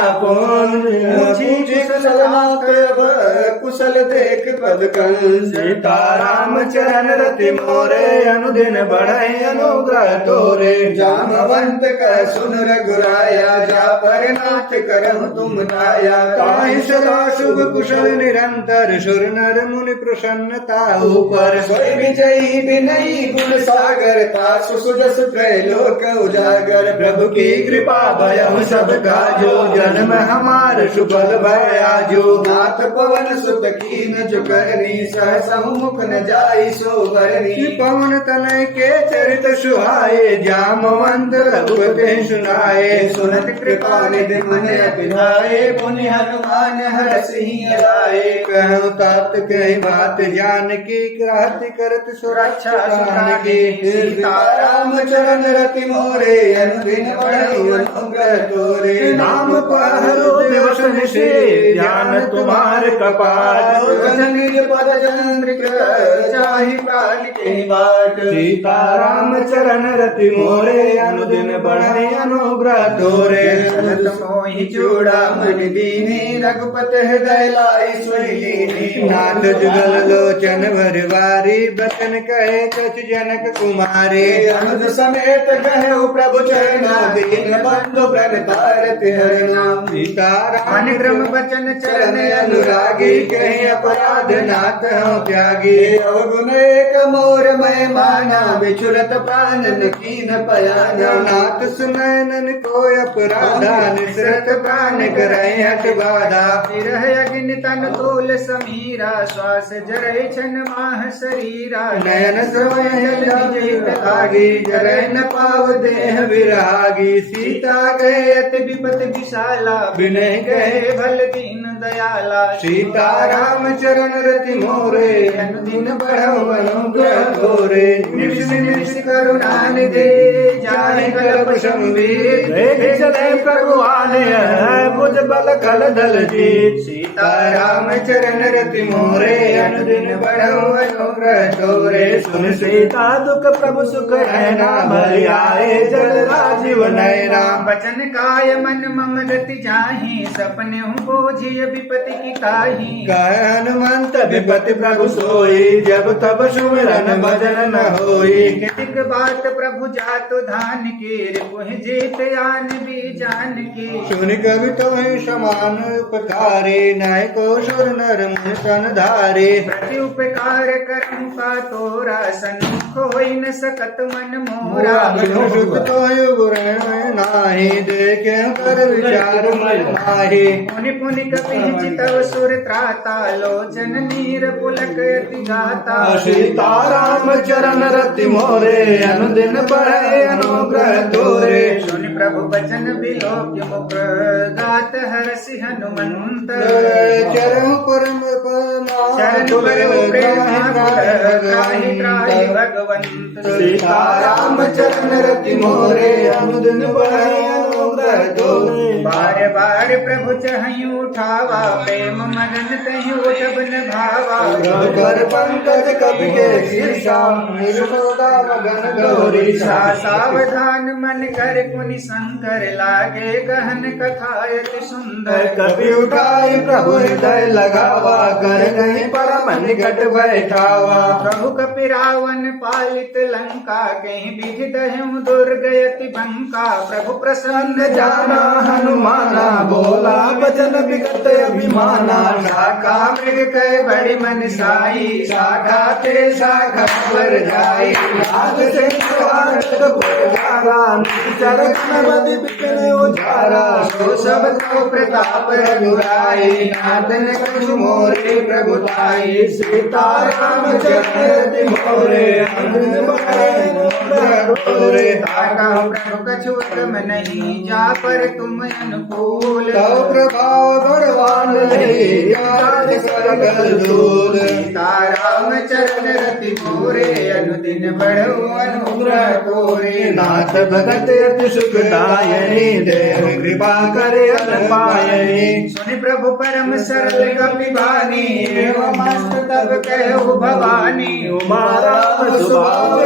कुशल देख पद कंस सीताराम चरण रति मोरे अनुदिन बढ़ई अनुग्रह तोरे जामवंत कर सुन रघुराया जा पर नाथ करहु तुम दाया ताहि सदा शुभ कुशल निरंतर सुर नर मुनि प्रसन्नता ऊपर सोई विजयी विनयी गुण सागर तासु सुजस त्रैलोक उजागर प्रभु की कृपा भयउ सब काजो जन्म हमार सुफल भय आजो नाथ पवन सुत कीन जो करनी सहसहु मुख न जाई सो बरनी पवन तनय के चरित सुहाए जामवंत रघुपति सुनाए सुनत कृपा निधि मन अभिधाये पुनि हनुमान हरसिंह लाए कहु तात कही बात जान की कहति करत सुरक्षा सुन की सीताराम चरण रति मोरे अनुदिन बढ़ई अनुग्रह तोरे नाम पहरो दिवस निशे ध्यान तुम्हारे कपाट निज पद चंद्रिक चाहि प्राण के बाट सीताराम चरण रति मोरे अनुदिन बढ़ई अनुग्रह अनुग्रह तोरे चलत मोहि चूड़ामणि दीनी रघुपति हृदय लाई सोई लीनी नाथ जुगल लोचन भरवारी बचन कहे कछ जनक कुमारी अनुज समेत गए प्रभु चरण दीन बंधु प्रणतारति हरिनाम सीताराम क्रम बचन चरण अनुरागी कहीं अपराध नाथ हो त्यागी अवगुण एक मोर मैं माना बिछुरत प्राणन कीन पयाना नाथ सुनैनन को अपराधा निसरत प्राण करे हट बाधा सिरह अग्नि तन तोल समीरा श्वास जरय छन माह शरीरा नयन समय आगी जरे न पाव देह विरागी सीता गए अति विपत विशाला विनय गए भल दीन दयाला सीताराम चरण रति मोरे अनुदिन बढ़ो अनुग्रह तोरे निमिष निमिष करुणा निधे जाहि कल्प संवीर देख चले प्रभु आने मुझ बल कल दल जीत सीताराम चरण रति मोरे अनुदिन बढ़ो अनुग्रह तोरे सुन सीता दुख प्रभु सुख रहना भली आए जल राजीव नयना बचन काय मन मम गति जाहि सपने बोझिय विपति की ताहि कह हनुमंत विपति प्रभु सोई जब तब सुमिरन भजन न होई कितिक बात प्रभु जातु धान के रिपुह जीत आन भी जान के सुन कवि तुम्हें समान उपकारी नय को सुर नर मुनि सन धारे प्रति उपकार करम का तोरा सन्मुख होई न सकत मन मोरा सुख तो नाही देखे कर विचार मन माही पुनि पुनि कपि चितव सुर त्राता लोचन नीर पुलक अति गाता सीताराम चरण रति मोरे अनुदिन बढ़े अनुग्रह तोरे सुनि प्रभु बचन बिलोक्य मुख गात हरसि हनुमंत चरण परम चरण पर प्रेम त्राहि त्राहि भगवंत सीताराम चरण रति मोरे अनुदिन बढ़े अनुग्रह तोरे बार बार प्रभु चहि उठावा प्रेम मगन तहि उठब न भावा कर पंकज कवि के शीर्षा निर्मोदा मगन गौरी सावधान मन कर कुनि शंकर लागे गहन कथायति सुंदर कभी उठाई प्रभु हृदय लगावा कर नहीं परम निकट बैठावा प्रभु कपि रावण पालित लंका कहीं विधि दहु दुर्गयति बंका प्रभु प्रसन्न जाना हनुमाना बोला बचन विगत अभिमाना शाखा मृग कह बड़ी मन साई शाखा ते शाखा पर जाई आज से स्वागत पुजारा चरक में बदि बिकने उजारा सो सब को प्रताप रघुराई नाथन कछु मोरे प्रभुताई सीताराम चरण मोरे अनुदिन बढ़े अनुग्रह तोरे ताका प्रभु कछु उत्तम नहीं जा पर तुम अनुकूल तव प्रभाव बड़वान नहीं आज सरगल दूल सीताराम चरण रति मोरे अनुदिन बढ़ो अनुग्रह तोरे नाथ भगत अति सुखदायनी देव कृपा करे अनपायनी सुनि प्रभु परम सरल कपि बानी एवं मस्त तब कहो भवानी उमारा सुभाव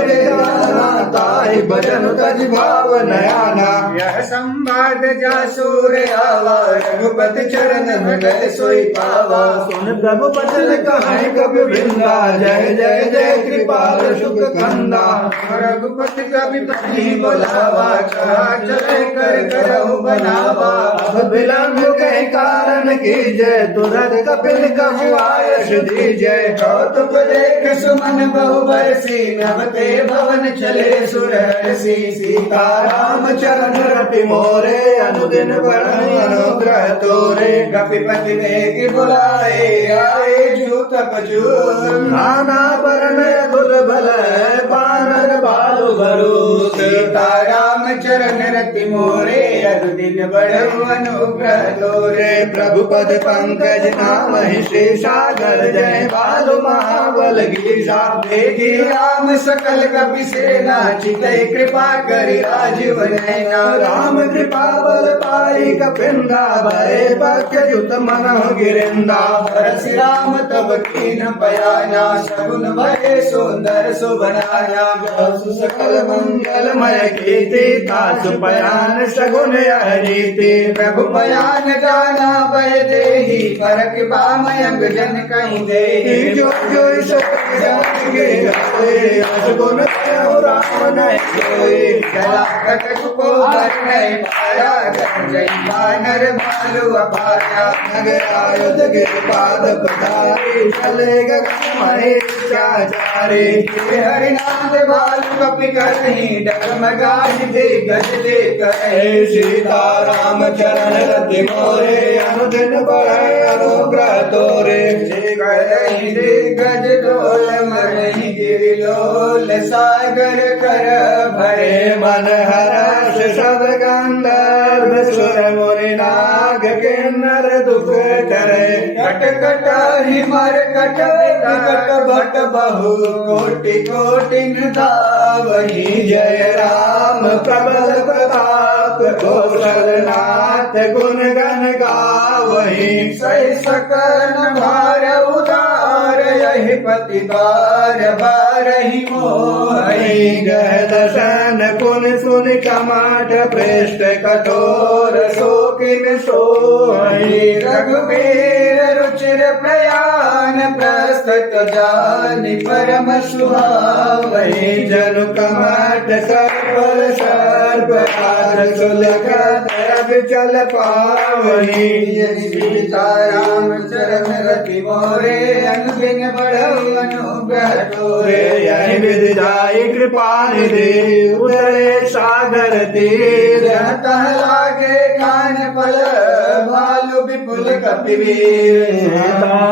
ताहि भजन तज भाव नयाना यह संवाद जासूर आवा रघुपति चरण भगत सोई पावा सुन प्रभु बचन कहे कवि वृंदा जय जय जय कृपाल सुख कंदा रघुपति कवि पति बोलावा कहा चले कर करहु बनावा अब विलंब के कारण की जय तुरंत कपिल कहु आयस दीजय कौतुक देख सुमन बहु बरसी नभते भवन चले सुरहर्षि सीताराम चरण रति मोरे अनुदिन बढ़े अनुग्रह तोरे कपिपति देख बुलाए आए जूत पजू नाना वरण दुर्बल बानर बालु भरू सीताराम चरण रति मोरे अनुदिन बढ़ो अनुग्रह तोरे। प्रभु पद पंकज नाम ही श्री सागर जय बालु महाबल गिरिजा। देखी राम सकल कपि सेना चितई कृपा करि राजीव नैना। राम कृपा बल पाई कपिंदा भय भक्त युत मन गिरिंदा। हरसि राम तब कीन पयाना सगुन भय सुंदर सुबनाया। जसु सकल मंगलमय कीर्ति तासु पयान सगुन रीति। प्रभु पयान जाना भय देहि पर कृपा मयंग जन कहीं देहि। जो जो सगुन राम नहीं कोई। गला कटक को भर नहीं पाया जय बानर भालू अपाया। नगर आयुध के पाद पधारे चले गगन महेशाचारे। हरिनाथ भालू कपि करहि डगमगाहि दिग्गज देख हे सीता राम चरण रति मोरे अनुदिन बढ़े अनुग्रह तोरे। करहि दिग्गज डोल मणि गिरिलोल सागर कर भरे। मन हर्ष सब गंधर्व सुर मुनि नाग किन्नर दुख करे। कट कटाहि मर कट विकट भट बहु कोटि कोटि धावहि। जय राम प्रबल प्रताप कौशलनाथ गुण गण गावहि। सही सकन भार उदार यही पतिवार बारहि मोहि। जय दशन पुन सुन कमाट पृष्ठ कठोर शोकिन सोहि। रघुवीर रुचिर प्रयाण प्रस्तुत जानि परम सुहावहि। जनु कमाट सर्पल सर्प आद सुलख चल पावहि। सीताराम चरण रति मोरे अनुदिन बढ़ऊ अनुग्रह तोरे। यही विधि जाई कृपा निधि उतरे सागर तीर। जहाँ लागे खान पल भालू विपुल कपिवीर।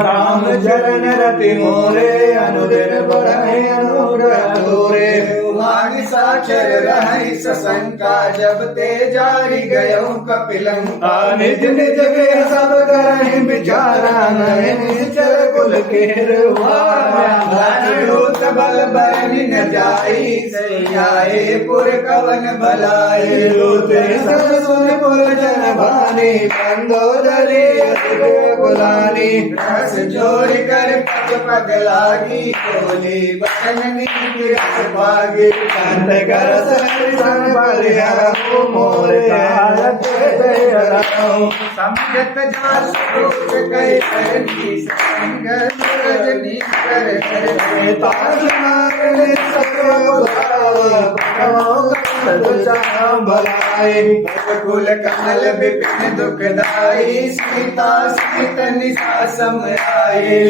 राम चरण रति मोरे अनुदिन बढ़े अनुग्रह तोरे। मांग साचर रहि सशंका जब ते जारी गयो कपिलंका। निज निज के सब करहि विचारा नयन चर कुल होत बल बरनि न जाई सैयाए पुर कवन भलाई। सुन पुर जन भानी बंदोदरी गुलानी। रस जोरी कर पद पद लागी बोली बचन नीति रस पागी। कंठ कर सन बलिया मोरे समझत जास रोज कई करनी संग रजनी कर कुल कमल विपिन दुखदाई सीता सीत निशा समाई।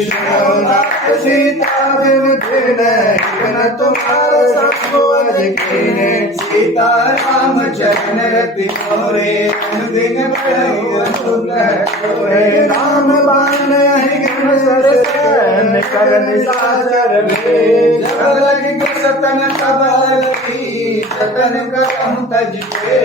सीता बिन तुम्हारा सबको कीने। सीता राम चरण रति मोरे अनुदिन बढ़ऊ अनुग्रह तोरे। राम बाण सरसन करन साचर में। जब लग सतन कबलती सतन करम तज के।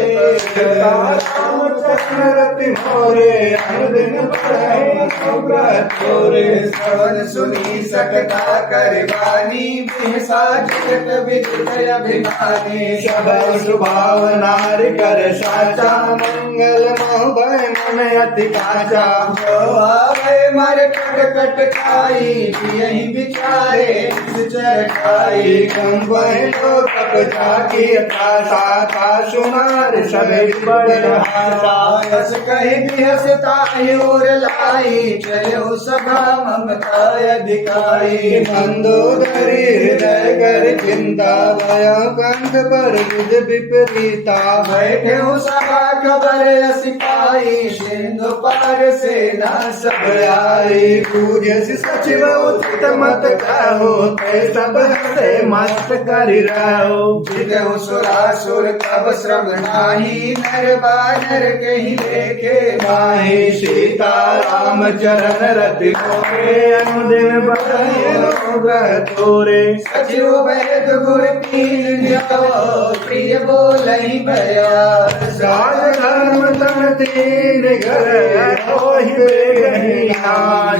राम चरण रति मोरे अनुदिन बढ़ऊ अनुग्रह तोरे। श्रवण सुनी सकता करवानी बिहसा जगत विदित अभिमानी। सबल सुभाव नारी कर साचा मंगल मोह भय मन अति काचा। जो आवे मर कट कट खाई यही बिचारे चरखाई। कंबहि तो तप जाकी साता सुनार सभी बड़े हासा। हस कही बिहसता और लाई चलो सभा ममता अधिकारी। मंदोदरी हृदय कर चिंता भयो कंठ पर विध विपरीता। बैठे सभा खबर सिपाही सिंधु पार सेना सब आई। पूज्य सचिव उचित मत कहो ते सब से मस्त करि रहो। जितहु सुरासुर तब श्रम नाही नर बानर कहीं लेखे माही। सीता राम चरण रति मोरे अनुदिन बढ़े अनुग्रह तोरे। सचिव वैद गुर पीन प्रिय बोलहि भया। राज धर्म तन तीन घर होहि बेगहिया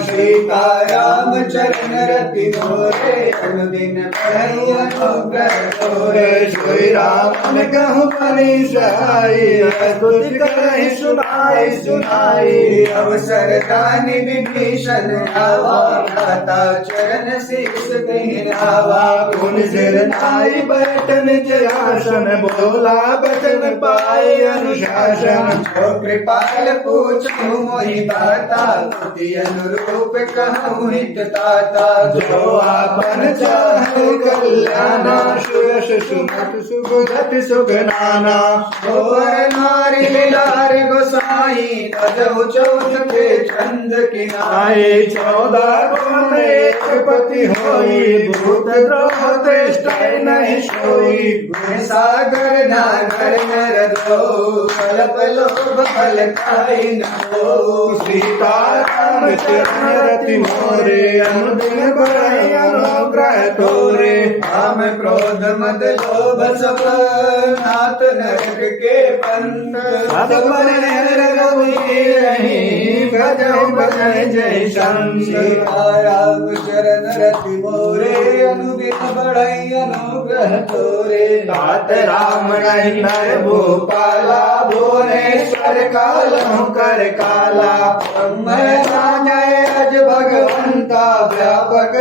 सीताराम चरण रति मोरे अनुदिन बढ़ई अनुग्रह तोरे श्री राम कहूँ बनी सहाई स्तुति करहि सुनाई सुनाई अवसर दानी विभीषण आवा माता चरण शीस गहरावा गुण सिर नाई बैठन आसन बोला बचन पाए अनुशासन जो कृपाल पूछू मोहि दाता तुति अनुरूप कहूँ हित ताता जो आपन चाहे कल्याणा सुयश सुमत सुगति सुगनाना और नारी लार गोसाई बजऊ चौथ के चंद किनारे आए 14 गुण एक पति होई भूत द्रोह दृष्ट नहीं सोई गुण सागर नागर नर दो कल्प लोभ फल खाई न हो सीताराम चरण रति मोरे अनुदिन बढ़ई अनुग्रह तोरे काम क्रोध मद लोभ सब नाथ नरक के पंथ सब पर रघुवीरहि भजऊ भजन जय शंकर सीताराम चरण रति मोरे अनुदिन बढ़ई अनुग्रह तोरे तात राम नहीं नर भूपाला भुवनेश्वर कालहु कर काला मैं जय अज भगवंता व्यापक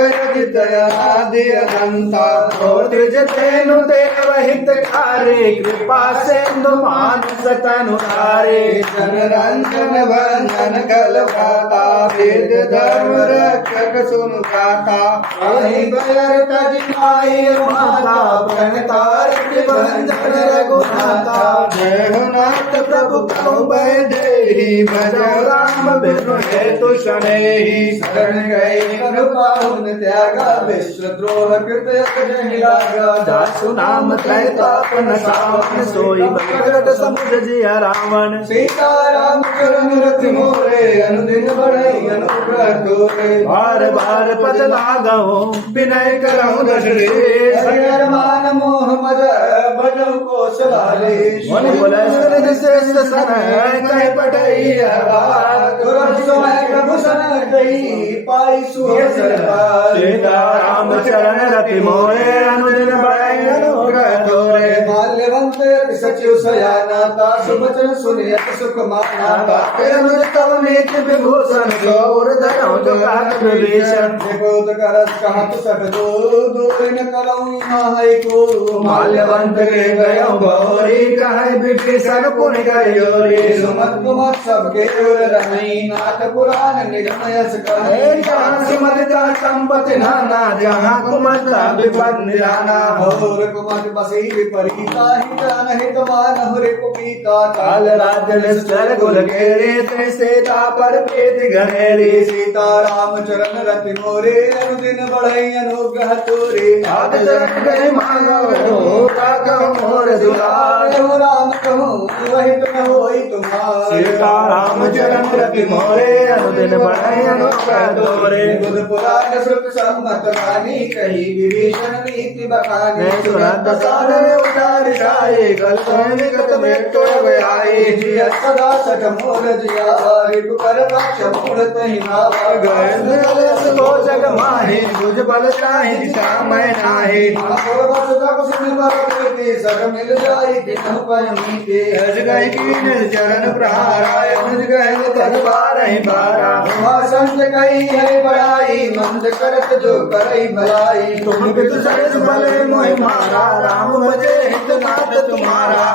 जगत आदि अनंता और तेनु देव हितकारी कृपा सिंधु मानस तनुधारे जनरंजन भंजन कल भ्राता वेद धर्म रक्षक सुन गाता आई बयर तज माई माता प्रणतारिक भंजन रघुनाथा जय हो नाथ प्रभु कहु बैदेही भजो राम बिनु हेतु शनेही शरण गए कृपाहुन त्यागा विश्व द्रोह कृत जहि लागा दासु नाम त्रैतापन सावन सोई भगत समुझ जिया रावण सीताराम चरण रति मोरे अनुदिन बढ़ई अनुग्रह तोरे बार बार पद लागहु विनय करहु दशरे हरिहर मान मोह मद भजऊ कौशलाले मन बोले श्रेष्ठ श्रेष्ठ सन कह पटई तुरंत समय प्रभु सन गई पाई सुहसर सीताराम चरण रति मोरे अनुदिन बढ़ई अनुग्रह तोरे माल्यवंत सचिव सयाना तासु बचन सुनियत सुख माना अनुज तव नीति विभूषण गौर धरहु जो कात विभीषण विभूत करस कहत सब दो दूर न करऊँ माहि को माल्यवंत के गयो गौरी कहे विभीषण पुन गयोरी सुमत कुमत सबके ओर रही नाथ पुराण निर्मयस कहे सुमत का संपत्ति नाना जहाँ कुमत का विपद निराना और कुमत बसी विपरीता हित अनहित मान हुरे कुपीता काल राज्य निश्चर कुल घेरे ते सीता पर प्रीति घनेरी सीताराम चरण रति मोरे अनुदिन बढ़ई अनुग्रह तोरे आद चरण गए मांगो कहूँ मोर दुलार जो राम कहूँ वही तुम होई तुम्हार सीताराम चरण रति मोरे अनुदिन बढ़ई अनुग्रह तोरे बुध पुराण श्रुत सम्मत वाणी कही विभीषण नीति बखानी सुनत सारे उतार शाही कल निकट में तो आई जिया सदा सठ मोर जिया रिपु कर पक्ष मूर्त ही नावा गए को जग माही तुझ बल चाही दिशा मैं नाही सग मिल जाई किन्ह पर मीते अज गए की चरण प्रहारा अनुज गए तलवार ही बारा संत कही है बड़ाई मंद करत जो करई भलाई तुम बित सरस भले मोहि मारा राम भजे हित नाथ तुम्हारा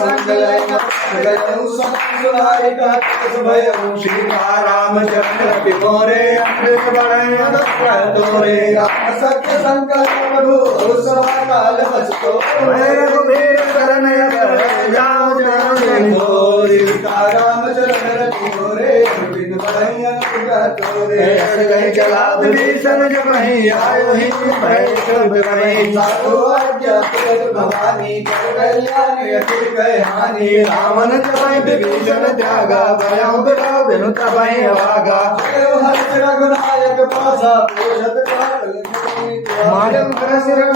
संग लैना गयऊ सुनाई कहत भयऊ सीताराम चरण रति मोरे अमृत बढ़ई अनुग्रह तोरे राम सत्य संकल्प प्रभु सभा काल बसतो मैं रघुवीर शरण जाओ चरण मोरे सीताराम चरण रति मोरे बिन बढ़ई अनुग्रह तोरे कहीं चला विभीषण जब नहीं आयो ही साधु आज्ञा तुरत भवानी कर कल्याण अति गए हानि रावण जब विभीषण त्यागा भयं बिनु तब अभागा हर्ष रघुनायक पासा पोषत काल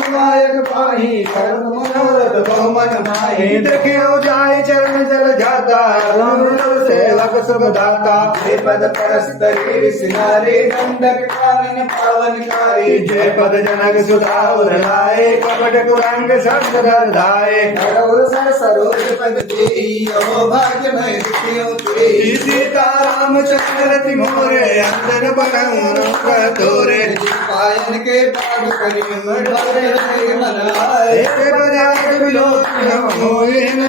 नायक पाही कर्म मनोरथ बहुमन माही देखियो जाय चरण जल जाता सेवक शुभ दाता हे पद परस्तरी सिनारे दंडक कानन पावनकारी जय पद जनक सुधार लाए कपट कुरंग शब्द धाये और सर सरोज पद देई अहो भाग्यमय दुखियों तुरे सीताराम चंद्र तिमोरे अंदर बनऊं तोरे पायन के पाद करी भरे मन आए बजाय बिलोक होए न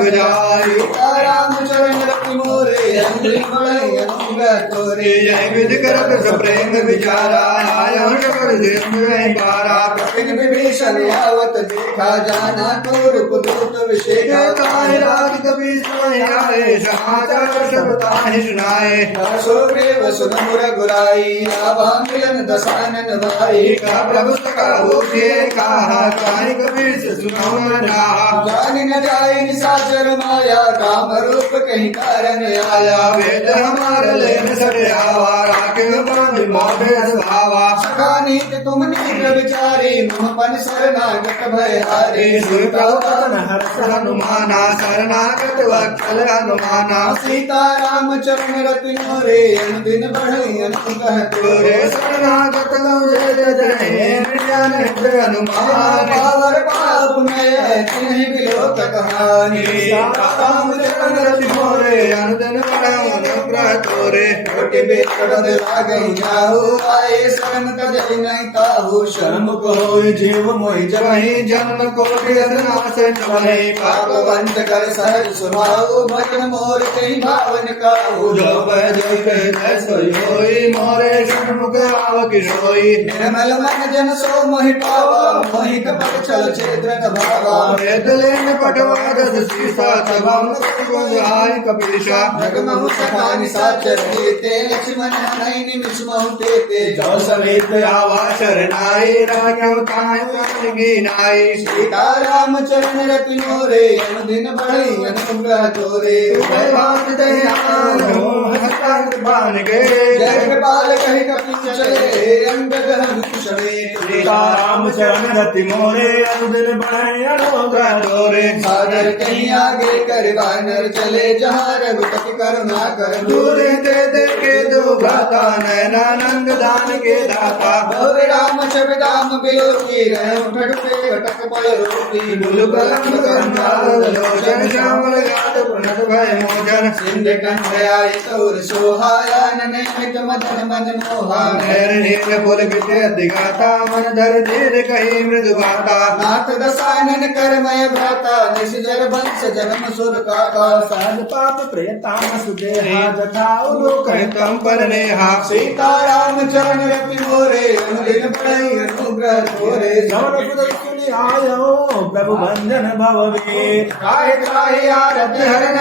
बजाई राम चरण रति मोरे अंदर बड़े अंग तोरे जय विधि करत सप्रेम विचारा आयो शबर में पारा कपिन विभीषण आवत देखा जाना तो रूप दूत विशेखा ताहि रात कबीर सोय आए समाचार सब ताहि सुनाए हर्षो देव सुन मुर गुराई आभा मिलन दसानन भाई का प्रभु का होके कहा ताहि कबीर से सुनो ना जान न जाए निशाचर माया काम रूप कहीं कारण आया वेद हमार लेन सरे आवा राखे बन मोहे भावा सखानी तुम नीत विचारी मोहपन शरणागत भय हारे सुर प्रभुपन हर्ष हनुमाना शरणागत वत्सल हनुमाना सीता राम चरण रति मोरे अनुदिन बढ़ई अनुग्रह तोरे शरणागत गौरे जय ज्ञान हनुमान पावर पाप में तिन्हि बिलोक कहानी राम चरण रति मोरे अनुदिन बढ़ऊ अनुग्रह तोरे कोटि बेकरद लागई जाहु आए शरण तजहि नहीं ताहु शर्म को होय जीव मोहि जबहि जन्म कोटि अनाश नमहि पाप वंत कर सहज सुनाऊ भजन मोर कहीं भावन काहू जो जय सोई होई मोरे सन्मुख आव किशोई निर्मल मन जन सो मोहि पावा मोहि कपट छल छेद्र न भावा वेदलेन पटवा दस सीसा तबम आय कपीशा जगमहु सखा निशाचर ते लक्ष्मण नहीं निमिष महु ते जो समेत आवा शरणाई राख्यो ताहि प्राणगी नाई सीता राम चरण रति मोरे अनुदिन बढ़ई अनुग्रह तोरे उभय भात दयालो हस्तांग बान के जय कृपाल कहि कपि चले अंगद हनुषणे सीता राम चरण रति मोरे अनुदिन बढ़ई अनुग्रह तोरे सागर कहीं आगे कर वानर चले जहाँ रघुपति करुणा कर दूर दे के दो भ्राता नैनानंद दान के दाता भव राम शब दाम बिलो की रहे उठट पे घटक पल रोटी बुलबुलम गंगाल लोचन श्यामल गात पुनः भय मोचन सिंध कंठ आय सौर सोहाया नैमित मदन मन मोहा नैर नील पुल बिटे दिगाता मन धर धीर कही मृदु गाता नाथ दसानन करमय भ्राता निशजर वंश जन्म सुर काका सहज पाप प्रियताम सुदेहा जटाउ लोक हितम परनेहा सीता राम चरण रति मोरे अनुदिन बढ़ई अनुग्रह तोरे श्रवण सुध सुनि आयो प्रभु भंजन भव वीर त्राहि त्राहि आरति हरन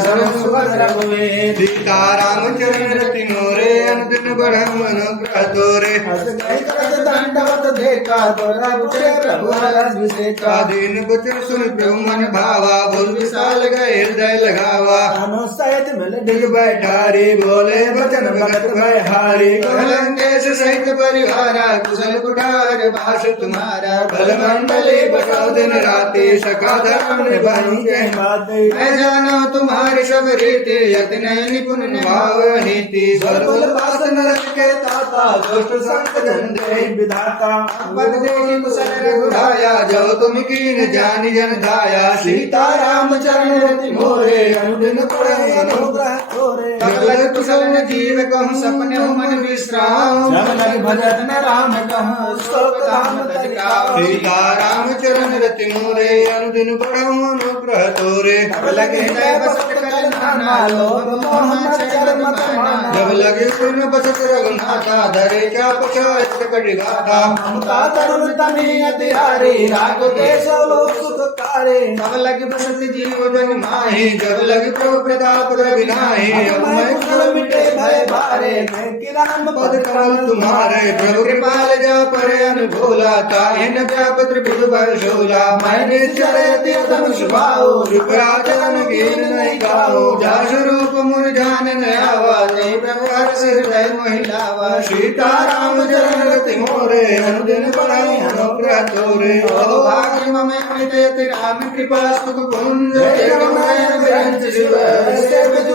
सर्व सुभद्र रघुवीर सीता राम चरण रति मोरे अनुदिन बढ़म अनुग्रह तोरे हस गई करत दंडवत देखा तोरा बुझे प्रभु हरस विसेका स्वाधीन पुत्र सुन प्रभु मन भावा भुज विशाल गए हृदय लगावा अनुसहित मिल डिग बैठारी बोले बचन भगत भय हारी लंकेश सहित परिवारा कुशल कुठार भाष तुम्हारा बलमंडली बसाओ दिन राति सखा धर्म निभाई के बाते मैं जानो तुम्हारी सब रीति यति नहीं निपुण निभाव नीति सर्वल पास नरक के ताता दुष्ट संत जन दे विधाता पद देखी कुशल रघुराया जो तुम कीन जानी जन धाया सीता राम चरण रति मोरे अनुदिन बढ़ई अनुग्रह तोरे तब लग कुशल न जीव कहूँ सपने हो मन विश्राम जब लग भजत न राम कहूँ शोक धाम तरिकाओ सीता राम चरण रति मोरे अनुदिन बढ़ऊ अनुग्रह तोरे जब लगे हृदय बसत कल नाना लोभ मोह मचर मत माना जब लगे सुन बसत रघुनाथा धरे क्या पछात कटि गाथा ममता तरुण तमी अतिहारी राग केशव लोक सुखकारी तब लग बसत जीव जन माहि जब लग प्रभु प्रताप रविनाहि मैं कुशल मिटे भय भारे कि राम पद कमल तुम्हारे प्रभु कृपाल जा पर अनुकूला ताहि न व्याप त्रिभुज भर शूला मैं निश्चर तीर्थम शुभाओ विपराचरण कीन नहीं गाओ जय प्रकाश रूप मुरझान नयावा ते प्रभु हर्ष हृदय महिलावा सीताराम चरण रति मोरे अनुदिन बढ़ाई अनुग्रह तोरे भाग्य मम अमित यति राम कृपा सुख कुंज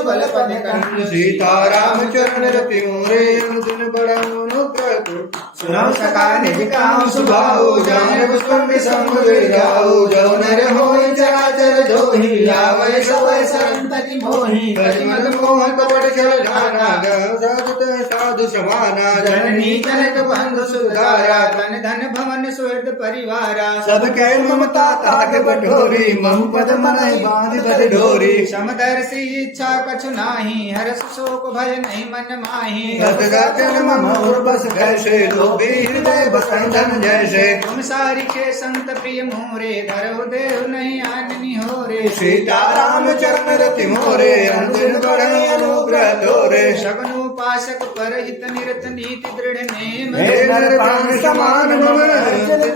बल पद कंज सीताराम चरण रति मोरे अनुदिन बढ़ाई अनुग्रह तोरे सुनो सका निज काम सुभाओ जान पुष्प संग जाओ जो नर होई चराचर जोहि लावै सवै सरंतति मोहि कलिमल मोह कपट छल ढाना साधु समाना जननी जनक बंधु सुधारा तन धन भवन स्वर्ग परिवारा सब कह ममता ताक बटोरी मम पद मनहि बांध बद डोरी समदर्शी इच्छा कछु नाही हरस शोक भय नहीं मन माही गत गत मम और बस घर से हृदय बसंधन जैसे तुम सारी के संत प्रिय मोरे धरो देव नहीं आननी हो रे सीताराम चरण रति मोरे अनुदिन बढ़े अनुग्रह तोरे सगन उपासक पर हित निरत नीति दृढ़ नेम नर प्राण समान मम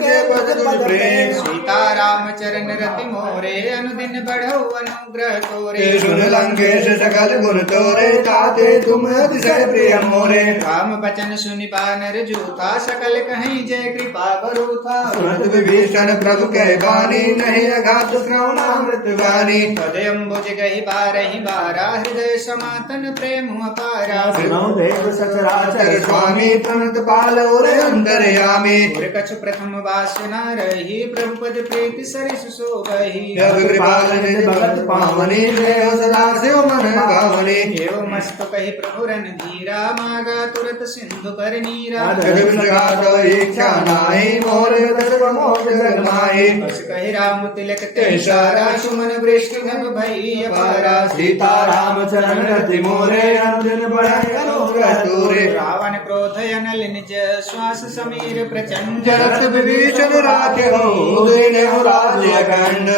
के पद प्रेम सीताराम चरण रति मोरे अनुदिन बढ़ो अनुग्रह तोरे सुन लंकेश सकल गुण तोरे ताते तुम अतिशय प्रिय मोरे राम बचन सुनि बानर जूथा सकल कहीं जय कृपा बरूथा सुनत विभीषण प्रभु कह बानी नहीं अघात श्रवणामृत वाणी पदे अम्बुज गहि बारहि बारा हृदय समातन प्रेम अपारा सुनो देव सचराचर स्वामी प्रणत पाल और अंतर्यामी कछु प्रथम वासना रही प्रभु पद प्रीति सरिस शोभहि जब कृपाल निज भगत पावनी जय सदा शिव मन भावनी एवं मस्त कहि प्रभु रन धीरा मागा तुरत सिंधु कर नीरा इच्छा नाहि मोर माही बस कहि राम तिलक ते सारा सुमन वृष्टि नभ भई अपारा सीताराम चरण रति मोरे अनुदिन बढ़ाई अनुग्रह तोरे रावण क्रोध अनल निज श्वास समीर प्रचंड जरत विभीषण राखे हो दीने हो राज्य अखंड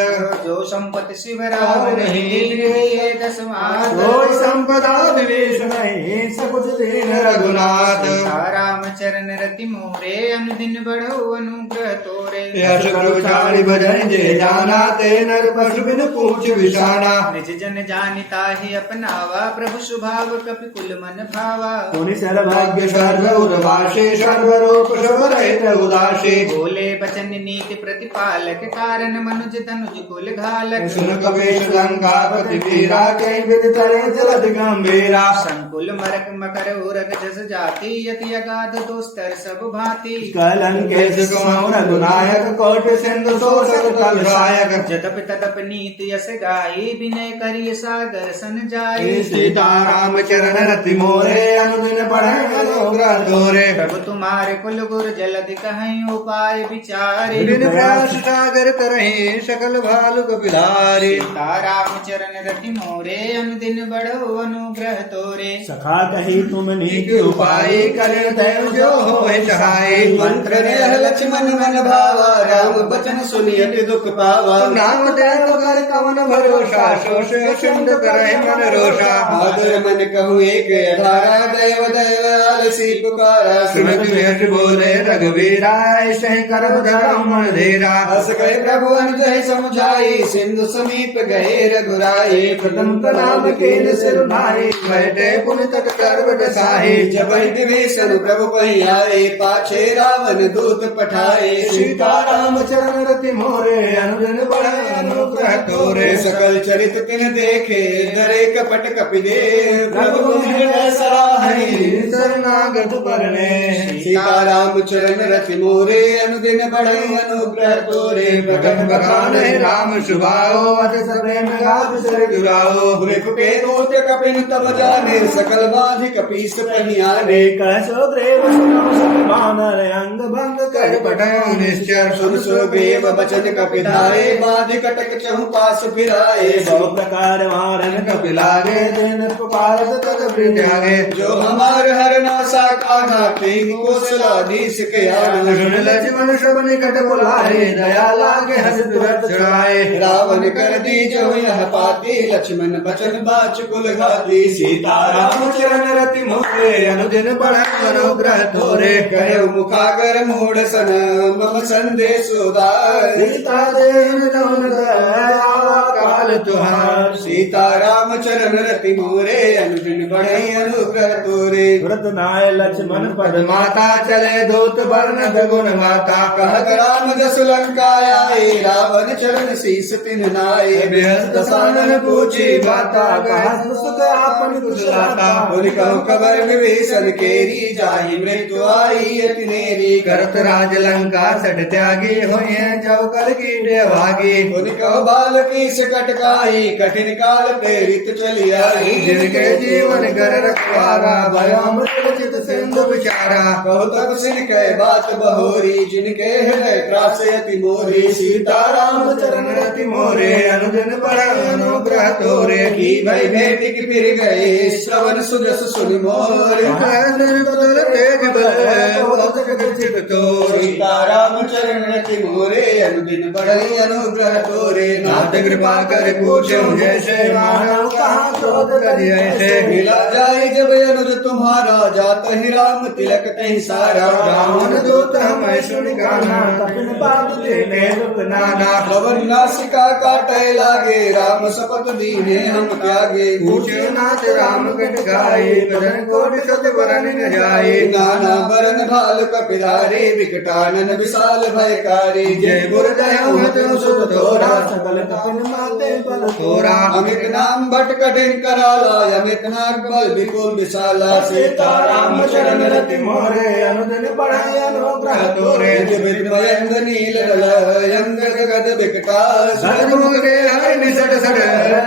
जो संपत्ति शिव राम नहीं दसवात जो संपदा विभीषण नहीं सकुच दीन रघुनाथ सीताराम चरण रति मोरे अनुदिन बढ़ो अनुग्रह तोरे यश गुरुचारि भजन जे जाना ते नर पशु बिन पूछ विषाना निज जन जानिता ही अपनावा प्रभु स्वभाव कपि कुल मन भावा पुनि सर भाग्य सर्व उर्वाशी सर्व रूप सब रहित उदासी बोले बचन नीति प्रतिपालक कारण मनुज तनुज कुल घालक सुन कपीश लंकापति वीरा कई विद तरे जलद गंभीरा संकुल मरक मकर उरग जस जाति यति अगाध दोस्तर सब भांति कलंकेश कुमार रघुनायक कोट सिंधु शोषक तल सहायक जतप ततप नीति यस गाई विनय करिय सागर सन जाई सीताराम चरण रति मोरे अनुदिन बढ़े अनुग्रह तोरे प्रभु तुम्हारे कुल गुर जलधि कहीं उपाय विचारे बिन प्रयास सागर तरहि सकल भालु कपिलारी सीताराम चरण रति मोरे अनुदिन बढ़ो अनुग्रह तोरे सखा कही तुम नीक उपाय करे देव जो होए सहाय मंत्र ने लक्ष्मण मन भावा राम बचन सुनियत दुख पावा नाम देव कर कवन भरोसा सोष सिंध करे मन रोषा आदर मन कहु एक अठारा देव देव आलसी पुकारा सुनत यश बोले रघुवीरा ऐसे करब धरम मन धीरा हस गए प्रभु अनुजय समुझाई सिंधु समीप गए रघुराई प्रथम प्रणाम कीन सिर नाई बैठे पुनि तट कर बसाई जब विभीषण प्रभु पहि आए पाछे रावण दूत पठाए सीताराम चरण रति मोरे अनुदिन बढ़े अनुग्रह तोरे सकल चरित तिन देखे डरे कपट कपि दे प्रभु हृदय सराहै शरणागत परने सीताराम चरण रति मोरे अनुदिन बढ़े अनुग्रह तोरे प्रगट बखान राम सुभाओ अति प्रेम गाव सर दुराओ रिप के दूत कपिन तब जाने सकल बाधि कपीस पहियाने कैसो ग्रेव बानर अंग भंग कर पटाओ निश्चर सुन सुग्रीव बचन कपिधारे बाधि कटक चहु पास फिराए बहु प्रकार मारन कपिलागे दिन पुकारत तद त्यागे जो हमार हर नासा काढ़ा तेग कोसलाधीश के आन सुन लक्ष्मण सब निकट बुलाए दया लागे हस तुरत छुड़ाए रावण कर दी जो यह पाती लक्ष्मण बचन बाच कुल घाती सीताराम चरण रति मोरे अनुदिन बढ़े अनुग्रह तोरे कहे मुखागर मूढ़ सन मम संदेश उदार सीता देव कृपाल तुहार सीता राम चरण रति मोरे अनुदिन बढ़ई अनुग्रह तोरे व्रत नाय लक्ष्मण पद माता चले दूत वर्णत गुण गाता कहत राम जस लंका आए रावण चरण शीस तिन नाए बेहद दसानन पूछी बाता कहा सुख आपन कुशलाता बोल कहो खबर विभीषण केरी जाहि मृत्यु आई अति नेरी करत राज लंका सट त्यागी हुए जब कर की भागी बोल कहो बाल की सकट काई कठिन काल प्रेरित चली आई जिनके जीवन कर रखवारा भयामृत चित सिंधु विचारा कहो तब सिन कह बात बहोरी जिनके हृदय त्रास अति मोरी सीता राम चरण रति मोरे अनुदिन बड़ा अनुग्रह तोरे की भई भेटी की फिर गए श्रवण सुजस सुनि मोर बदल तेज बल चित तोरी सीता राम चरण रति मोरे अनुदिन बढ़ई अनुग्रह तोरे नाथ कृपा कर पूछो जैसे मानव कहाँ क्रोध करी ऐसे मिला जाए जब अनुज तुम्हारा जात ही राम तिलक कहीं सारा रावण दूत हमें सुन गाना कपिन बात देने रुक नाना पवन नासिका काटे लागे राम शपथ दीने हम त्यागे पूछे नाथ राम कट गाये कदन कोटि सत वरन न जाए नाना बरन भाल कपिधारे विकटानन विशाल भयकारी जय गुरुदय सुत तोरा सकल कपिन माते बल तोरा अमित नाम भट कठिन कराला अमित नाग बल विपुल विशाला सीता राम चरण रति मोरे अनुदिन बढ़ाई अनुग्रह तोरे भयंग नील अंग गद विकटाल सदमुख के हर निसट सट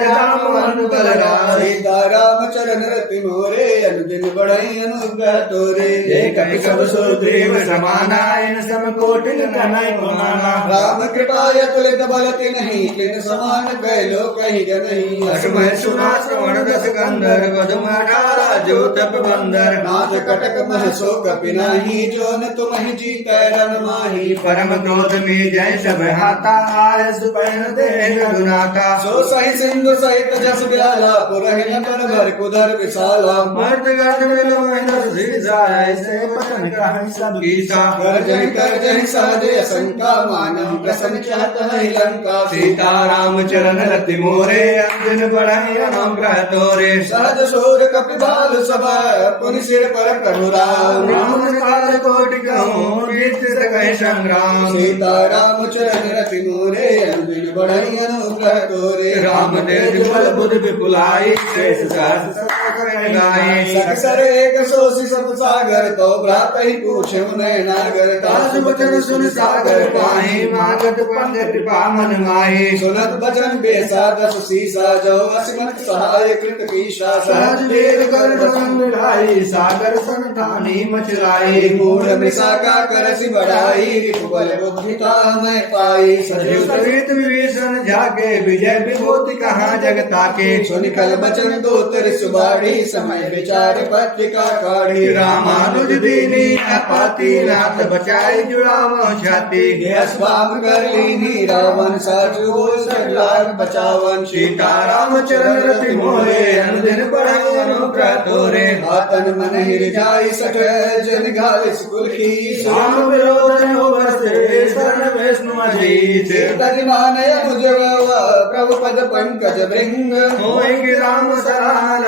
राम अनुकल राज सीता राम चरण रति मोरे अनुदिन बढ़ई अनुग्रह तोरे एक सब सुग्रीव समाना इन सम कोटिन कनई पुनाना राम कृपा तुलित बलति नहीं किन समान कैलो कहीं नहीं लक्ष्मण सुना श्रवण दस गंधर गदम 18 जो तप बंदर नाथ कटक मह सो कपि नाही जो न तुम ही जीतै रन माही परम क्रोध में जय सब हाथा आय सुपैन दे रघुनाथा सो सही सिंधु सहित जस ब्याला पुरहिन पर भर कुधर विशाला मर्द गर्द मिलो महेंद्र सीसा ऐसे पतन कहीं सब कीसा गर्जन सहज शंका मानव प्रसन्न चाहत है लंका सीता राम चरण रति मोरे अंजन बढ़ाई अनुग्रह तोरे सहज सोर कपि बाल सभा पुनि सिर पर करुराम राम काल कोटि कहूँ जीत सकै संग्राम सीता राम चरण रति मोरे अनुदिन बढ़ई अनुग्रह तोरे राम तेज बल बुध विपुलाई शेष सहस्र सत्कर गाये सकसर एक सोसी सत सागर तो भ्रात ही पूछे नागर दास वचन सुन सागर पाहि मागत पंथ कृपा मन माहि सुनत बचन बेसा दस सीसा जो असिमत सहाय कृत कीशा सहज वेद कर वचन मिलाई सागर संठानी मचलाई मूढ़ मृषा का करसि बढ़ाई रिपुबल बुद्धिता मैं पाई सजीव सहित विभीषण जाके विजय विभूति कहाँ जगता के सुनिकल बचन दो तर सुबाड़ी समय विचार पत्रिका काढ़ी रामानुज दीनी अपाती नाथ बचाई जुड़ाव छाती स्वाम कर लीनी रावण साचु बोल सकलार बचावन सीता राम चरण रति मोरे अनुदिन बढ़ाई अनुग्रह तोरे आतन मन हिरजाई सठ जन घाल स्कुल की राम विरोध हो बरसे शरण वैष्णव अजीत तजमानय मुझव प्रभु पद पंकज भृंग होएंगे राम सराल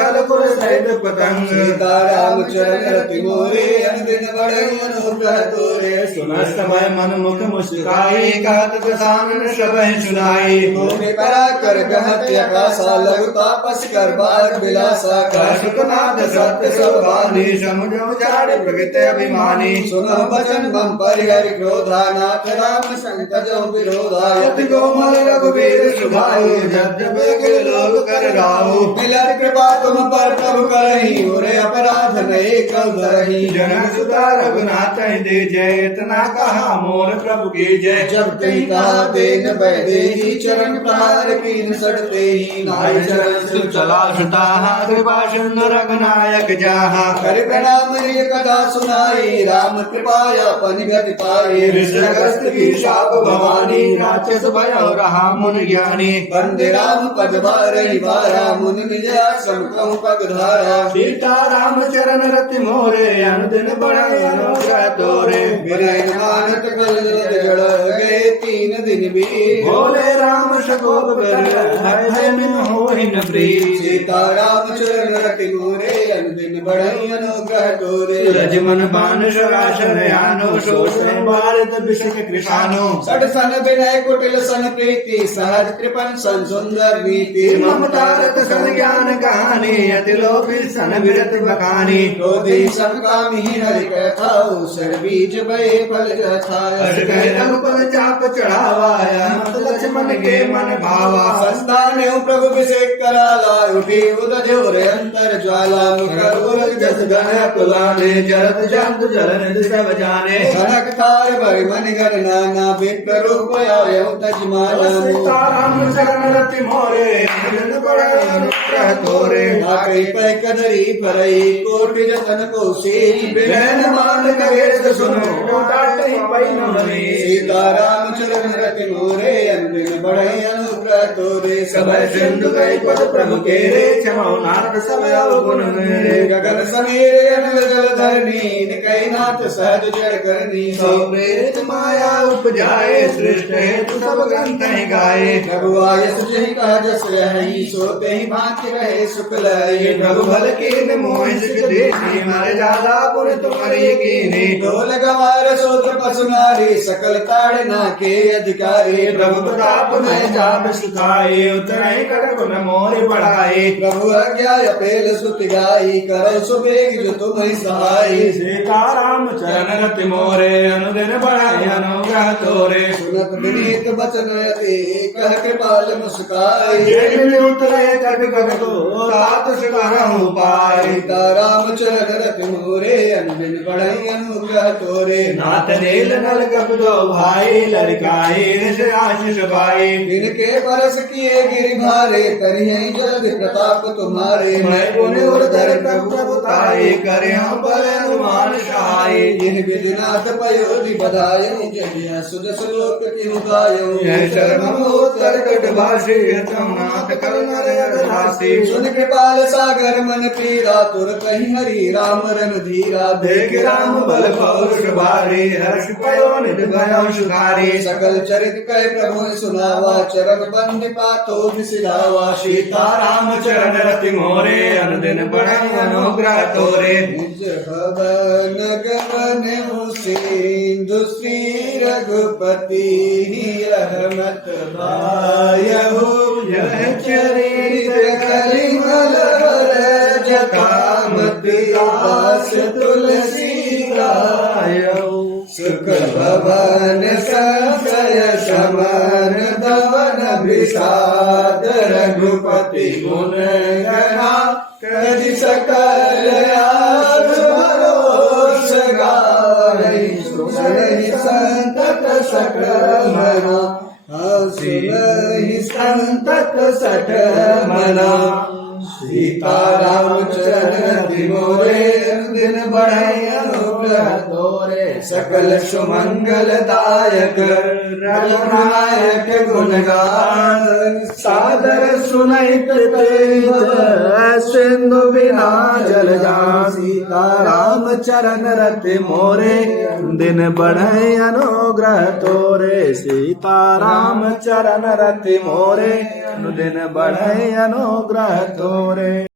कल कुल सहित पतंग सीता राम चरण रति मोरे अनुदिन बढ़ई अनुग्रह तोरे सुन समय मन मुख मुस्काई कहत सामन सब सुनाई भूमि परा कर गहत्य का लघु तापस कर बार विलासा कर सुखनाथ सत्य सौभानी समुझ चार प्रकृति अभिमानी सुनो बचन मम परिहर क्रोधा नाथ राम संकजो विरोधा यति कोमल रघुवीर सुभाऊ जब के लोग कर राहु मिलत कृपा तुम पर प्रभु करही उरे अपराध नहीं कल धरही जनक सुता रघुनाथ दे जय इतना कहा मोर प्रभु की जय जब कहीं कहा देन बैदे ही चरण प्रहार की सड़ते ही नाय चरण शिव चला सुता कृपा सिंधु रघुनायक जाहा कर प्रणाम ये कथा सुनाई राम कृपाया पनिगति पाई ऋषगस्त की शाप भवानी राक्षस भय रहा मुन ज्ञानी वंदे राम पद बारही बारा मुनि निज आश्रम कहूँ पगधारा सीताराम चरण रति मोरे अनुदिन बढ़ाए अनुग्रह तोरे मेरे मानत कल जड़ गए 3 दिन भी भोले राम शकोप कर है बिन होहि न प्रीत सीताराम चरण रति मोरे अनुदिन बढ़ई अनुग्रह तोरे रजमन बान शराशर यानो शोष भारत विषय कृषानो सठ सन विनय कुटिल सन प्रीति सहज कृपन सन सुंदर नीति ममता रत सन ज्ञान कहानी अति लोक सन विरत बखानी क्रोधी समकामी हरि कथा सर बीज बहे फल कथा रघुपल चाप चढ़ावाया लक्ष्मण के मन भावा संस्थान प्रभु अभिषेक कराला उठी उदय रे अंतर ज्वाला मुख जस गण पुलाने जरत जंतु जलन सब जाने सनक थार भरि मन गण नाना विप्र रूप आयो तजमाना सीताराम चरण रति मोरे जन बड़ा अनुग्रह तोरे आकई पै कदरी परई कोटि जतन को सेई बिन मान करेश सुनो टाटे पै न मने सीताराम चरण रति मोरे अंबिन बढ़ई अनुग्रह तोरे सब सिंधु कई पद प्रभु के रे क्षमो नारद सब अवगुण मेरे गगन समीर अनल जल धरनी निकई नाथ सहज जड़ करनी सौ प्रेत माया उपजाए सृष्ट हेतु सब ग्रंथ ही गाए प्रभु आयस जहि कहा जस रही सोते ही भांति रहे सुख लय प्रभु भल के मोहि सिख देखी मारे ज्यादा पुर तुम्हारे कीने ढोल गवार सोत्र पशु नारी सकल ताड़ ना के अधिकारी प्रभु प्रताप में जाप सुखाए उतरे कर गुण मोरे बढ़ाए प्रभु आज्ञा अपेल सुत गाई करो सुबेग जो तुम ही सहाय सीताराम चरण रति मोरे अनुदिन बढ़ाए अनुग्रह तोरे सुनत विनीत बचन रति कह कृपाल मुस्काई जेल उतरे कट कट तो तात सिकारहु पाए सीताराम चरण रति मोरे अनुदिन बढ़ई अनुग्रह तोरे नाथ नील नल कप दो भाई लड़काए ऋष आशीष भाई इनके बरस किए गिरि भारे तरिहि जल्द प्रताप तुम्हारे मैं पुण्य उधर प्रभुताए करे हम पर अनुमान सहाय जिन विधिनाथ पयोधि बधायो जय सुजस लोक की उदायो जय शरण उत्तर कट भाषी नाथ करुणा राशि सुन कृपाल सागर मन पीरा तुर कहीं हरि राम रन धीरा देख राम बल पौरुष भारी हर्ष पयो निध भयो सुधारी सकल चरित कह प्रभु सुनावा चरण बंद पातो सिधावा सीताराम चरण रति मोरे अनुदिन बढ़ई अनुग्रह तोरे निज भवन गगन सिंधु श्री रघुपति रहमत बायहु यह चरित कलिमल जतामति आस तुलसी गायहु सुख भवन संशय समन दवन विषाद रघुपति गुण गणा करि सकल आस भरोस गाई सुनहि संतत सकल मना सुनहि संतत सकल मना सीताराम चरण मोरे दिन बढ़ई अनुग्रह तोरे सकल सुमंगल दायक रघुनायक गुणगान सादर सुनैत सिंधु बिना जल जा सीताराम चरण रति मोरे दिन बढ़े अनुग्रह तोरे सीताराम चरण रति मोरे दिन बढ़े अनुग्रह तोरे।